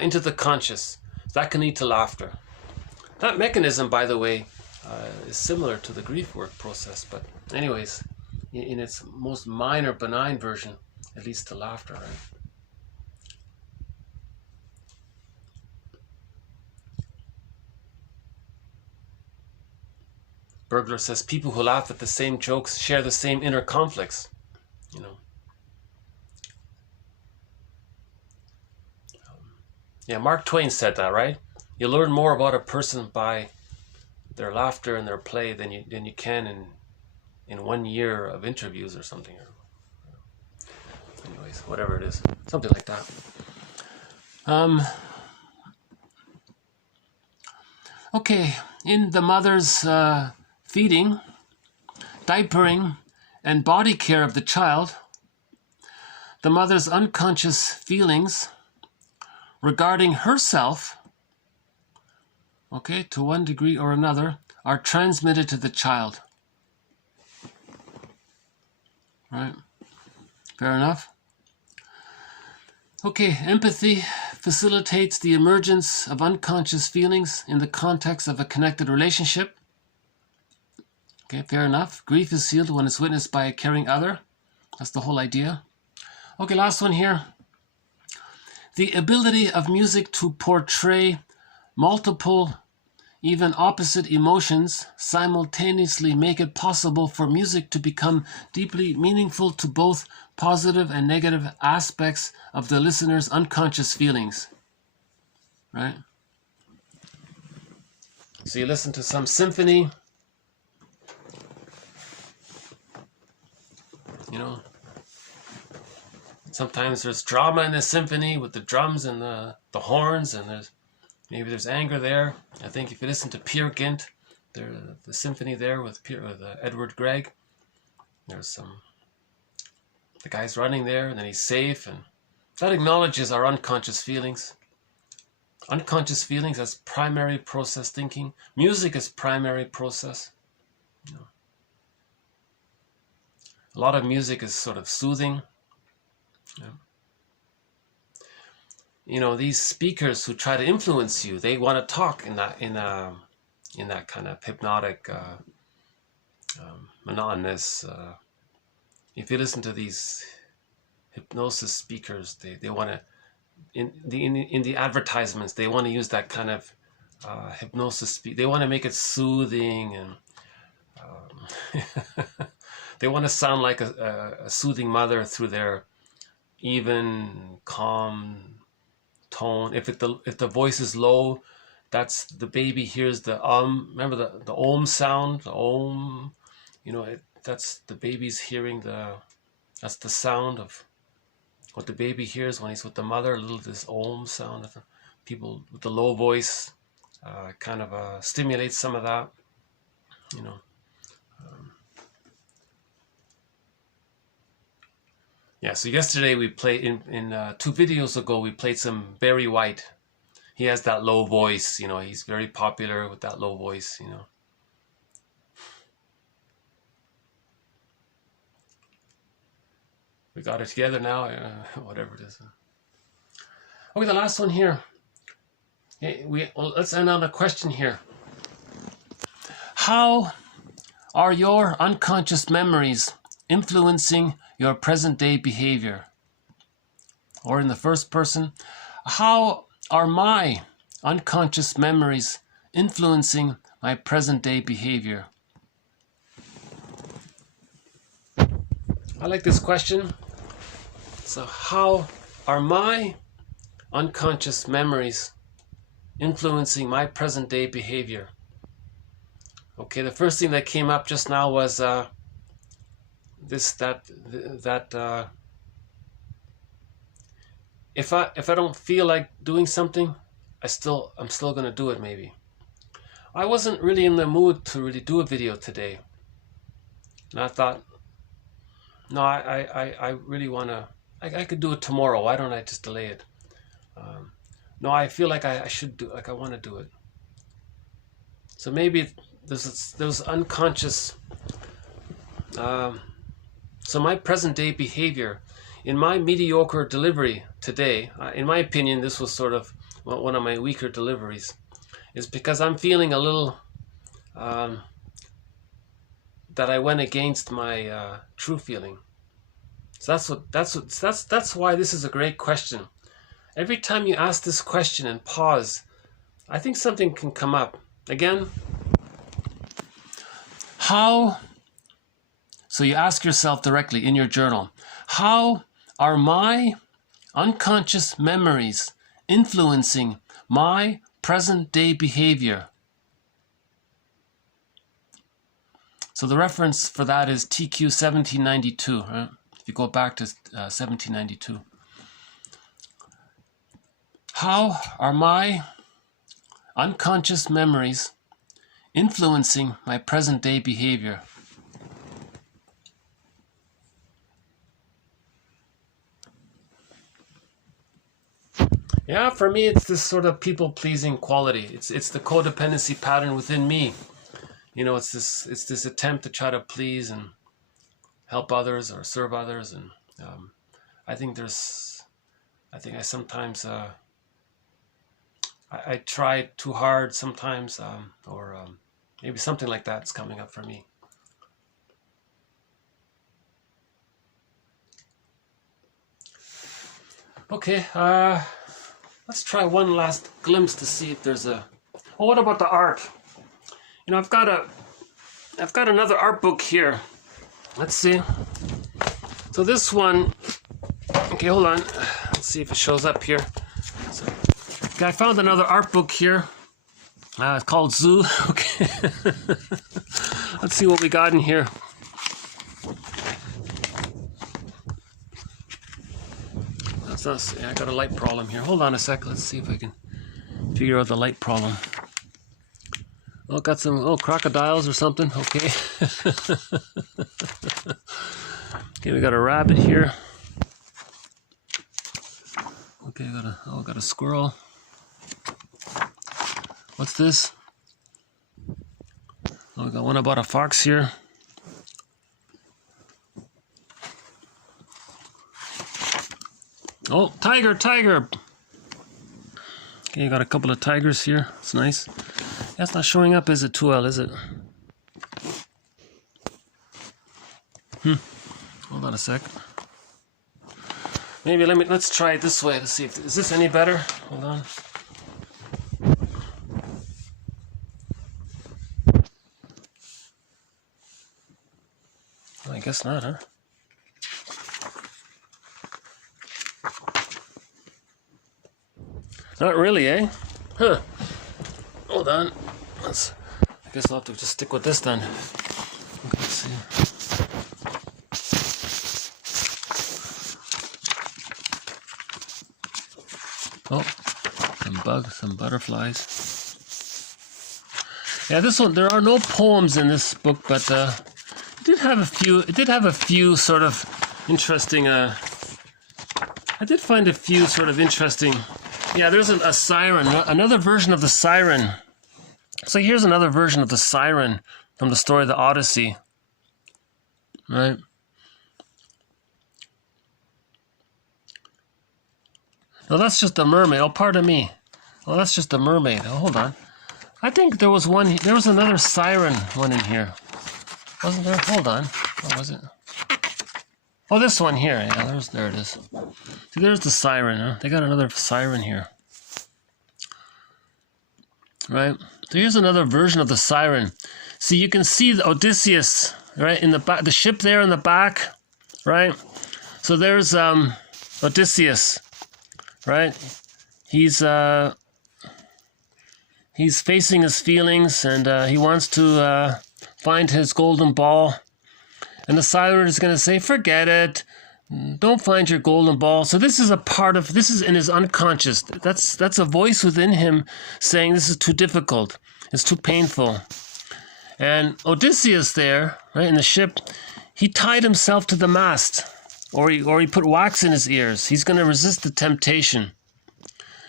into the conscious. That can lead to laughter. That mechanism, by the way, is similar to the grief work process, but anyways, in its most minor benign version, it leads to laughter, right? Bergler says people who laugh at the same jokes share the same inner conflicts, you know. Yeah, Mark Twain said that, right? You learn more about a person by their laughter and their play than you can in 1 year of interviews or something. Anyways, whatever it is, something like that. Okay, in the mother's feeding, diapering, and body care of the child, the mother's unconscious feelings regarding herself, okay, to one degree or another, are transmitted to the child. Right? Fair enough? Okay, empathy facilitates the emergence of unconscious feelings in the context of a connected relationship. Okay, fair enough. Grief is sealed when it's witnessed by a caring other. That's the whole idea. Okay, last one here. The ability of music to portray multiple, even opposite emotions simultaneously make it possible for music to become deeply meaningful to both positive and negative aspects of the listener's unconscious feelings. Right? So you listen to some symphony, you know, sometimes there's drama in the symphony with the drums and the horns, and maybe there's anger there. I think if you listen to Peer Gynt, the symphony there with Edward Grieg, there's the guy's running there and then he's safe, and that acknowledges our unconscious feelings. Unconscious feelings as primary process thinking. Music is primary process. You know. A lot of music is sort of soothing. Yeah. You know, these speakers who try to influence you, they want to talk in that kind of hypnotic, monotonous. If you listen to these hypnosis speakers, they want to in the advertisements they want to use that kind of hypnosis. They want to make it soothing and. They want to sound like a soothing mother through their even, calm tone. If the voice is low, that's the baby hears the remember the om sound, the om, you know, that's the baby's hearing that's the sound of what the baby hears when he's with the mother. A little this om sound. People with the low voice kind of stimulates some of that, you know. Yeah, so yesterday we played, in 2 videos ago, we played some Barry White. He has that low voice, you know, he's very popular with that low voice, you know. We got it together now, whatever it is. Okay, the last one here. Let's end on a question here. How are your unconscious memories influencing your present-day behavior? Or in the first person, how are my unconscious memories influencing my present-day behavior? I like this question. So how are my unconscious memories influencing my present-day behavior? Okay, the first thing that came up just now was if I don't feel like doing something, I'm still gonna do it. Maybe I wasn't really in the mood to really do a video today, and I thought, no, I really wanna. I could do it tomorrow. Why don't I just delay it? No, I feel like I should do. Like I want to do it. So maybe there's unconscious. So my present-day behavior, in my mediocre delivery today, in my opinion, this was sort of one of my weaker deliveries, is because I'm feeling a little that I went against my true feeling. So that's why this is a great question. Every time you ask this question and pause, I think something can come up. Again, so you ask yourself directly in your journal, how are my unconscious memories influencing my present-day behavior? So the reference for that is TQ 1792, right? If you go back to 1792. How are my unconscious memories influencing my present-day behavior? Yeah, for me, it's this sort of people-pleasing quality. It's the codependency pattern within me. You know, it's this attempt to try to please and help others or serve others, and I think I sometimes I try too hard sometimes, or maybe something like that's coming up for me. Okay, let's try one last glimpse to see if there's a. Oh, what about the art? You know, I've got another art book here. Let's see. So this one. Okay, hold on. Let's see if it shows up here. So, okay, I found another art book here. It's called Zoo. Okay. Let's see what we got in here. That's not. I got a light problem here. Hold on a sec. Let's see if I can figure out the light problem. Oh, got some crocodiles or something. Okay. Okay, we got a rabbit here. Okay, got a squirrel. What's this? Oh, we got one about a fox here. Oh, tiger. Okay, you got a couple of tigers here. It's nice. That's not showing up, is it, too well, is it? Hold on a sec. Maybe let's try it this way. Let's see is this any better? Hold on. Well, I guess not, huh? Not really, eh? Huh. Hold on. I guess I'll have to just stick with this then. Okay, let's see. Oh, some bugs, some butterflies. Yeah, this one, there are no poems in this book, but it did have a few sort of interesting, I did find a few sort of interesting. Yeah, there's a siren, another version of the siren. So here's another version of the siren from the story of the Odyssey. Right? Oh, that's just a mermaid. Oh, pardon me. Oh, that's just a mermaid. Oh, hold on. I think there was one. There was another siren one in here. Wasn't there? Hold on. What was it? Oh, this one here. Yeah, there it is. See, there's the siren. Huh? They got another siren here. Right? So here's another version of the siren. See, you can see the Odysseus, right, in the back, the ship there in the back, right? So there's Odysseus, right? He's facing his feelings, and he wants to find his golden ball. And the siren is going to say, forget it. Don't find your golden ball. So this is this is in his unconscious. That's a voice within him saying this is too difficult. It's too painful. And Odysseus there, right, in the ship, he tied himself to the mast, or he put wax in his ears. He's going to resist the temptation.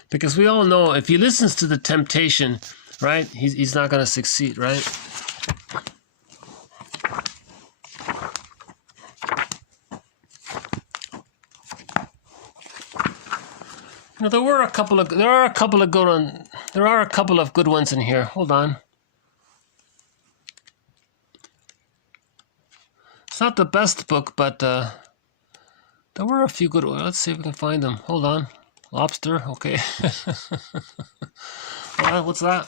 Because we all know if he listens to the temptation, right, he's not going to succeed, right? You know, there are a couple of good ones in here. Hold on. It's not the best book, but there were a few good ones. Let's see if we can find them. Hold on. Lobster, okay. What's that?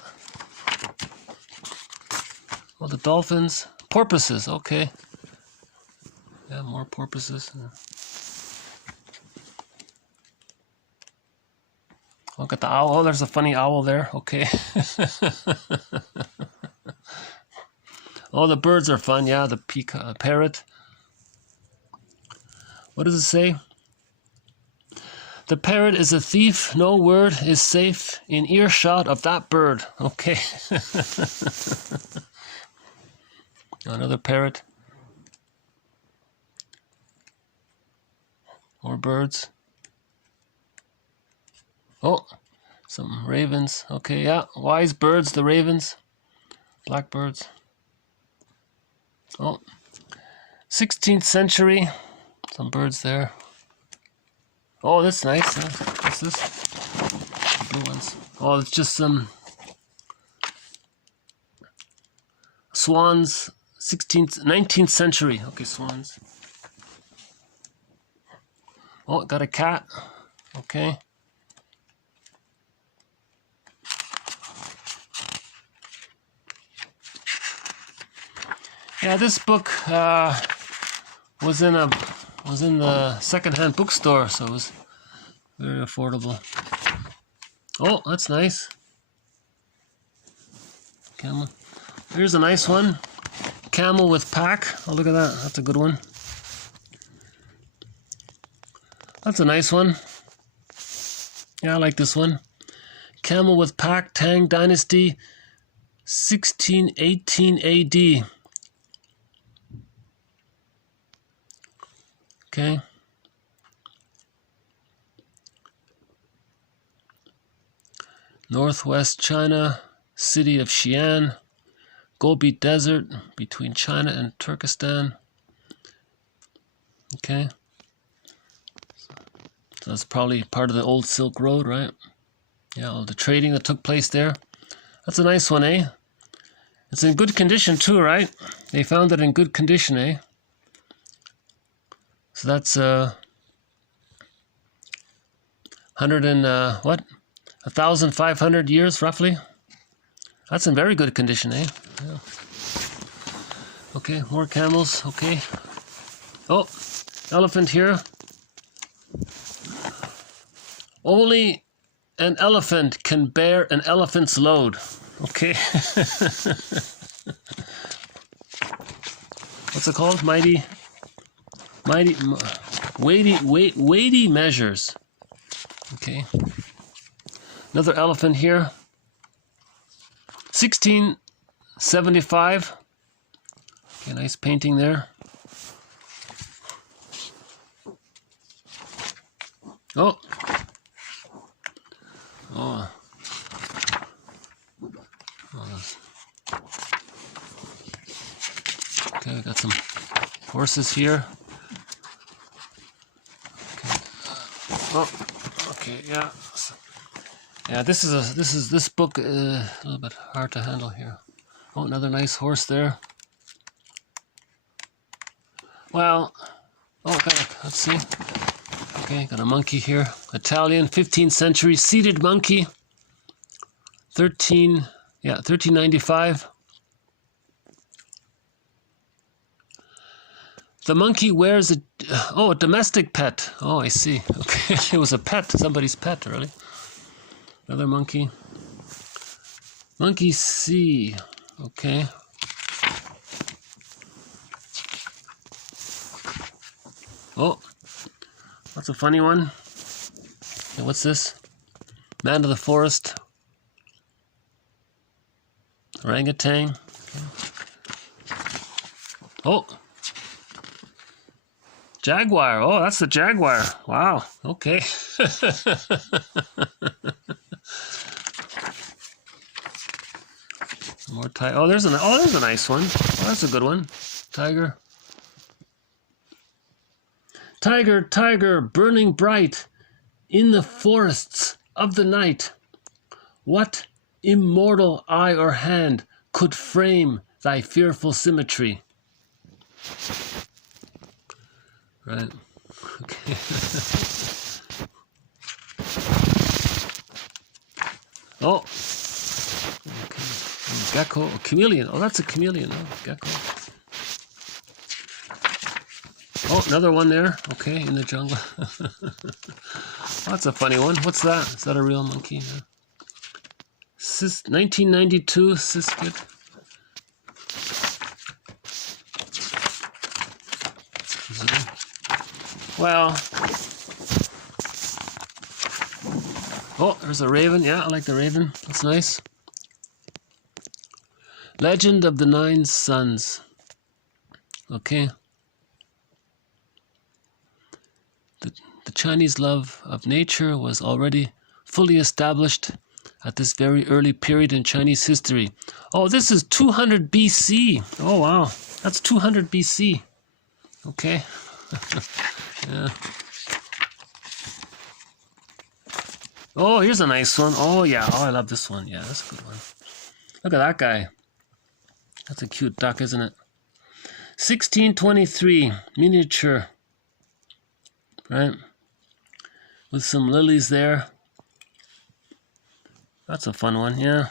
Oh, the dolphins. Porpoises, okay. Yeah, more porpoises. Look at the owl. Oh, there's a funny owl there. Okay. Oh, the birds are fun. Yeah, the parrot. What does it say? The parrot is a thief. No word is safe in earshot of that bird. Okay. Another parrot. More birds. Oh, some ravens. Okay, yeah. Wise birds, the ravens. Blackbirds. Oh, 16th century. Some birds there. Oh, that's nice. What's this? The blue ones. Oh, it's just some swans. 19th century. Okay, swans. Oh, got a cat. Okay. Yeah, this book was in the secondhand bookstore, so it was very affordable. Oh, that's nice. Camel. Here's a nice one. Camel with pack. Oh, look at that. That's a good one. That's a nice one. Yeah, I like this one. Camel with pack, Tang Dynasty, 1618 AD. Okay. Northwest China, city of Xi'an, Gobi Desert between China and Turkestan. Okay. So that's probably part of the old Silk Road, right? Yeah, all the trading that took place there. That's a nice one, eh? It's in good condition too, right? They found it in good condition, eh? So that's 1,500 years roughly. That's in very good condition, eh? Yeah. Okay, more camels. Okay. Oh, elephant here. Only an elephant can bear an elephant's load. Okay. What's it called? Weighty measures. Okay. Another elephant here. 1675. Okay, nice painting there. Oh. Oh. Okay, we got some horses here. Okay. Oh, Okay, yeah. Yeah, this book a little bit hard to handle here. Oh, another nice horse there. Well, let's see. Okay, got a monkey here. Italian, 15th century, seated monkey. 1395. The monkey wears a domestic pet. Oh, I see. Okay, it was a pet, somebody's pet, really. Another monkey. Monkey C. Okay. Oh, that's a funny one. Okay, what's this? Man of the forest. Orangutan. Okay. Oh. Jaguar. Oh, that's the jaguar. Wow. Okay. More tiger. Oh, there's a nice one. Oh, that's a good one. Tiger. Tiger, tiger, burning bright in the forests of the night. What immortal eye or hand could frame thy fearful symmetry? Right. Okay. Oh. Okay. Gecko. A chameleon. Oh, that's a chameleon. Oh, gecko. Oh, another one there. Okay, in the jungle. That's a funny one. What's that? Is that a real monkey? Yeah. 1992 Siskit. Well. Oh, there's a raven. Yeah, I like the raven. That's nice. Legend of the Nine Sons. Okay. The Chinese love of nature was already fully established at this very early period in Chinese history. Oh, this is 200 BC. Oh, wow. That's 200 BC. Okay. Yeah. Oh, here's a nice one. Oh, yeah. Oh, I love this one. Yeah, that's a good one. Look at that guy. That's a cute duck, isn't it? 1623. Miniature. Right? With some lilies there. That's a fun one, yeah.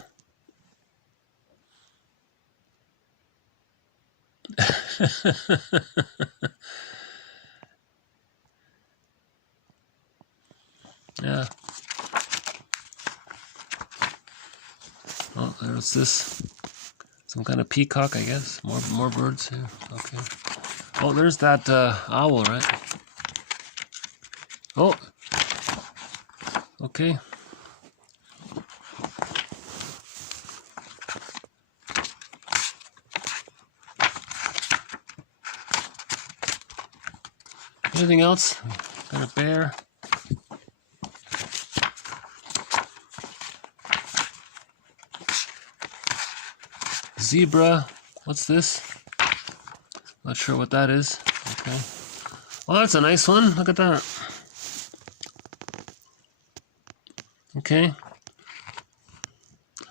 Yeah. Oh, there's this. Some kind of peacock, I guess. More birds here. Okay. Oh, there's that owl, right? Oh. Okay. Anything else? Got a bear. Zebra. What's this? Not sure what that is. Okay. Well, that's a nice one. Look at that. Okay.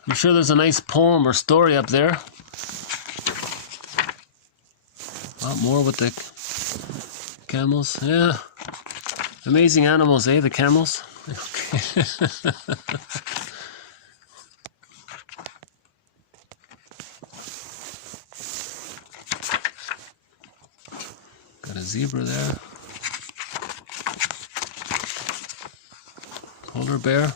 I'm sure there's a nice poem or story up there. A lot more with the camels. Yeah. Amazing animals, eh? The camels. Okay. Got a zebra there. Polar bear.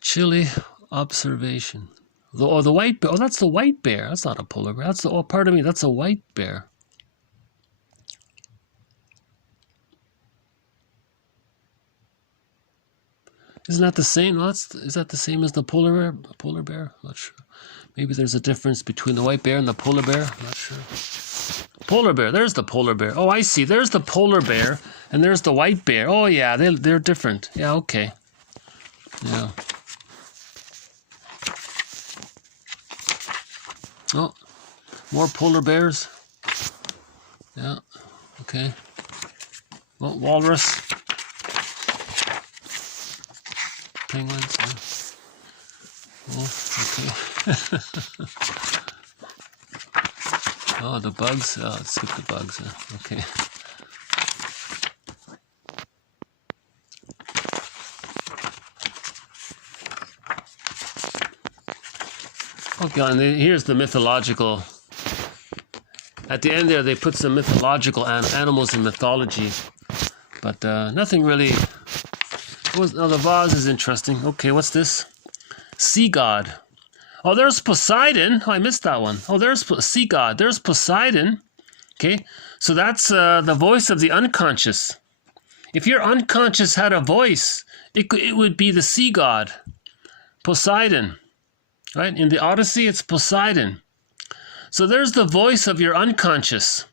Chile observation. The white bear. Oh, that's the white bear. That's not a polar bear. That's the, oh, pardon me. That's a white bear. Isn't that the same? Well, is that the same as the polar bear? Polar bear? I'm not sure. Maybe there's a difference between the white bear and the polar bear. I'm not sure. Polar bear. There's the polar bear. Oh, I see. There's the polar bear, and there's the white bear. Oh, yeah. They're different. Yeah. Okay. Yeah. Oh, more polar bears. Yeah. Okay. Walrus. Penguins. Oh, okay. Oh, the bugs. Oh, let's skip the bugs. Okay. Okay, and here's the mythological. At the end there, they put some mythological animals in mythology, but nothing really. Oh, the vase is interesting. Okay, what's this? Sea god. Oh, there's Poseidon. Oh, I missed that one. Oh, there's sea god. There's Poseidon. Okay, so that's the voice of the unconscious. If your unconscious had a voice, it would be the sea god, Poseidon. Right? In the Odyssey, it's Poseidon. So there's the voice of your unconscious.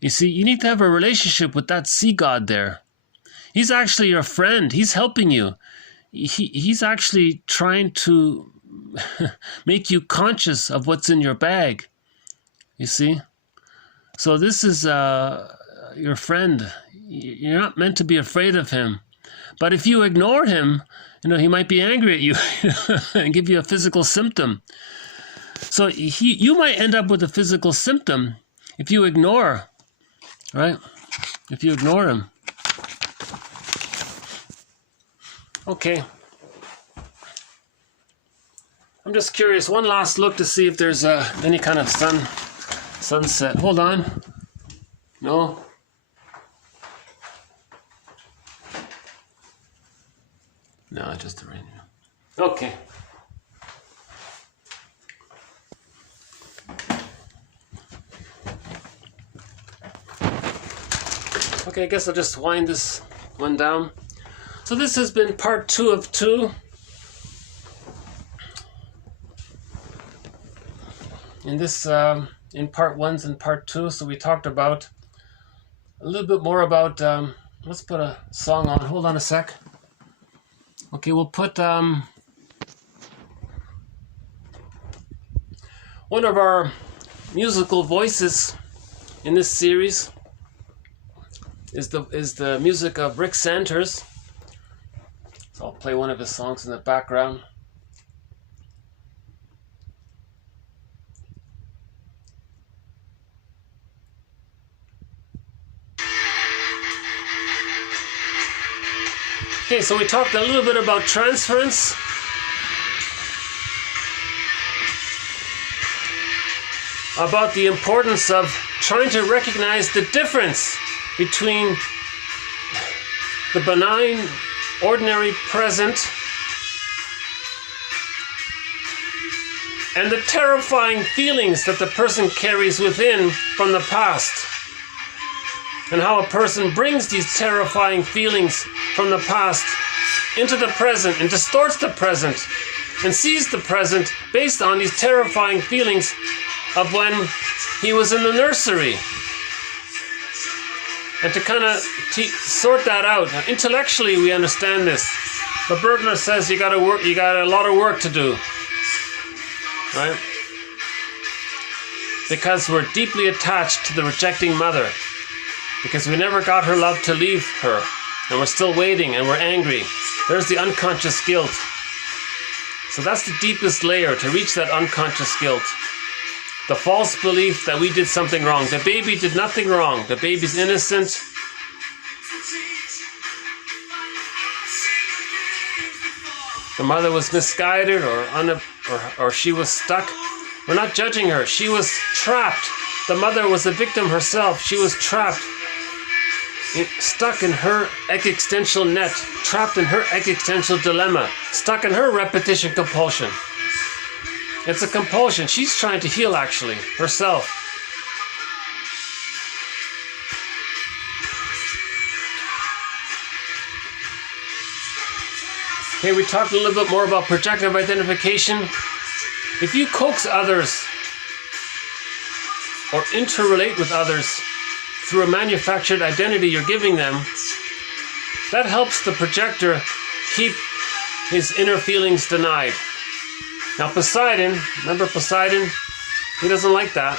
You see, you need to have a relationship with that sea god there. He's actually your friend. He's helping you. He's actually trying to make you conscious of what's in your bag. You see? So this is your friend. You're not meant to be afraid of him. But if you ignore him, he might be angry at you and give you a physical symptom. So you might end up with a physical symptom if you ignore, right? If you ignore him. Okay. I'm just curious. One last look to see if there's any kind of sunset. Hold on. No. No, just the rain. Okay. Okay, I guess I'll just wind this one down. So this has been part 2 of 2. In this, in part 1 and part 2, so we talked about a little bit more about. Let's put a song on. Hold on a sec. Okay, we'll put one of our musical voices in this series is the music of Rick Santers. So I'll play one of his songs in the background. Okay, so we talked a little bit about transference. About the importance of trying to recognize the difference between the benign, ordinary present and the terrifying feelings that the person carries within from the past. And how a person brings these terrifying feelings from the past into the present and distorts the present and sees the present based on these terrifying feelings of when he was in the nursery. And to kind of sort that out. Now, intellectually, we understand this, but Bergler says you got a lot of work to do, right? Because we're deeply attached to the rejecting mother. Because we never got her love to leave her. And we're still waiting and we're angry. There's the unconscious guilt. So that's the deepest layer, to reach that unconscious guilt. The false belief that we did something wrong. The baby did nothing wrong. The baby's innocent. The mother was misguided or she was stuck. We're not judging her. She was trapped. The mother was a victim herself. She was trapped. Stuck in her existential net, trapped in her existential dilemma, stuck in her repetition compulsion. It's a compulsion. She's trying to heal, actually, herself. Okay, we talked a little bit more about projective identification. If you coax others or interrelate with others through a manufactured identity you're giving them, that helps the projector keep his inner feelings denied. Now Poseidon, remember Poseidon? He doesn't like that.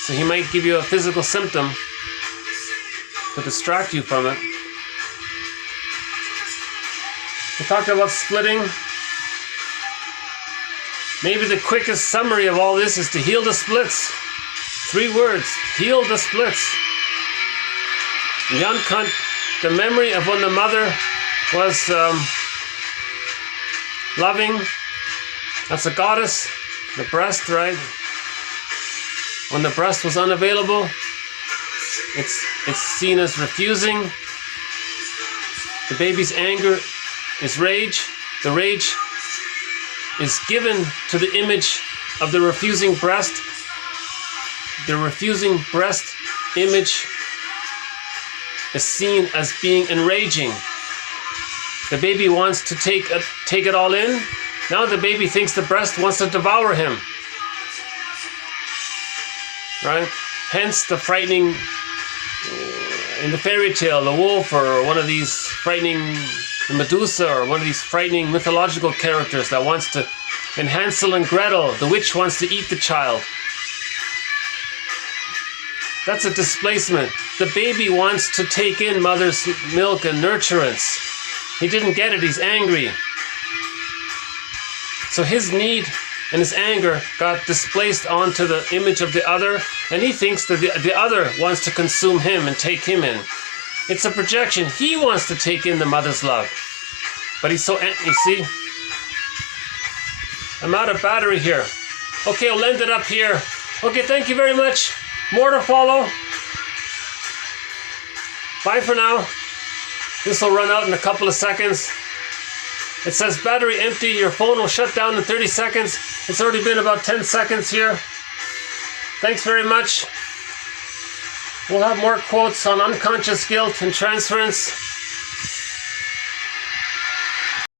So he might give you a physical symptom. to distract you from it. We talked about splitting. Maybe the quickest summary of all this is to heal the splits. 3 words: heal the splits. The memory of when the mother was loving, that's a goddess, the breast, right? When the breast was unavailable, it's seen as refusing. The baby's anger is rage. The rage is given to the image of the refusing breast. The refusing breast image is seen as being enraging. The baby wants to take it all in. Now the baby thinks the breast wants to devour him. Right? Hence the frightening, in the fairy tale, the wolf, or one of these frightening, the Medusa, or one of these frightening mythological characters that wants to, in Hansel and Gretel, the witch wants to eat the child. That's a displacement. The baby wants to take in mother's milk and nurturance. He didn't get it, he's angry. So his need and his anger got displaced onto the image of the other, and he thinks that the other wants to consume him and take him in. It's a projection. He wants to take in the mother's love. But he's so, you see? I'm out of battery here. Okay, I'll end it up here. Okay, thank you very much. More to follow. Bye for now. This will run out in a couple of seconds. It says battery empty. Your phone will shut down in 30 seconds. It's already been about 10 seconds here. Thanks very much. We'll have more quotes on unconscious guilt and transference.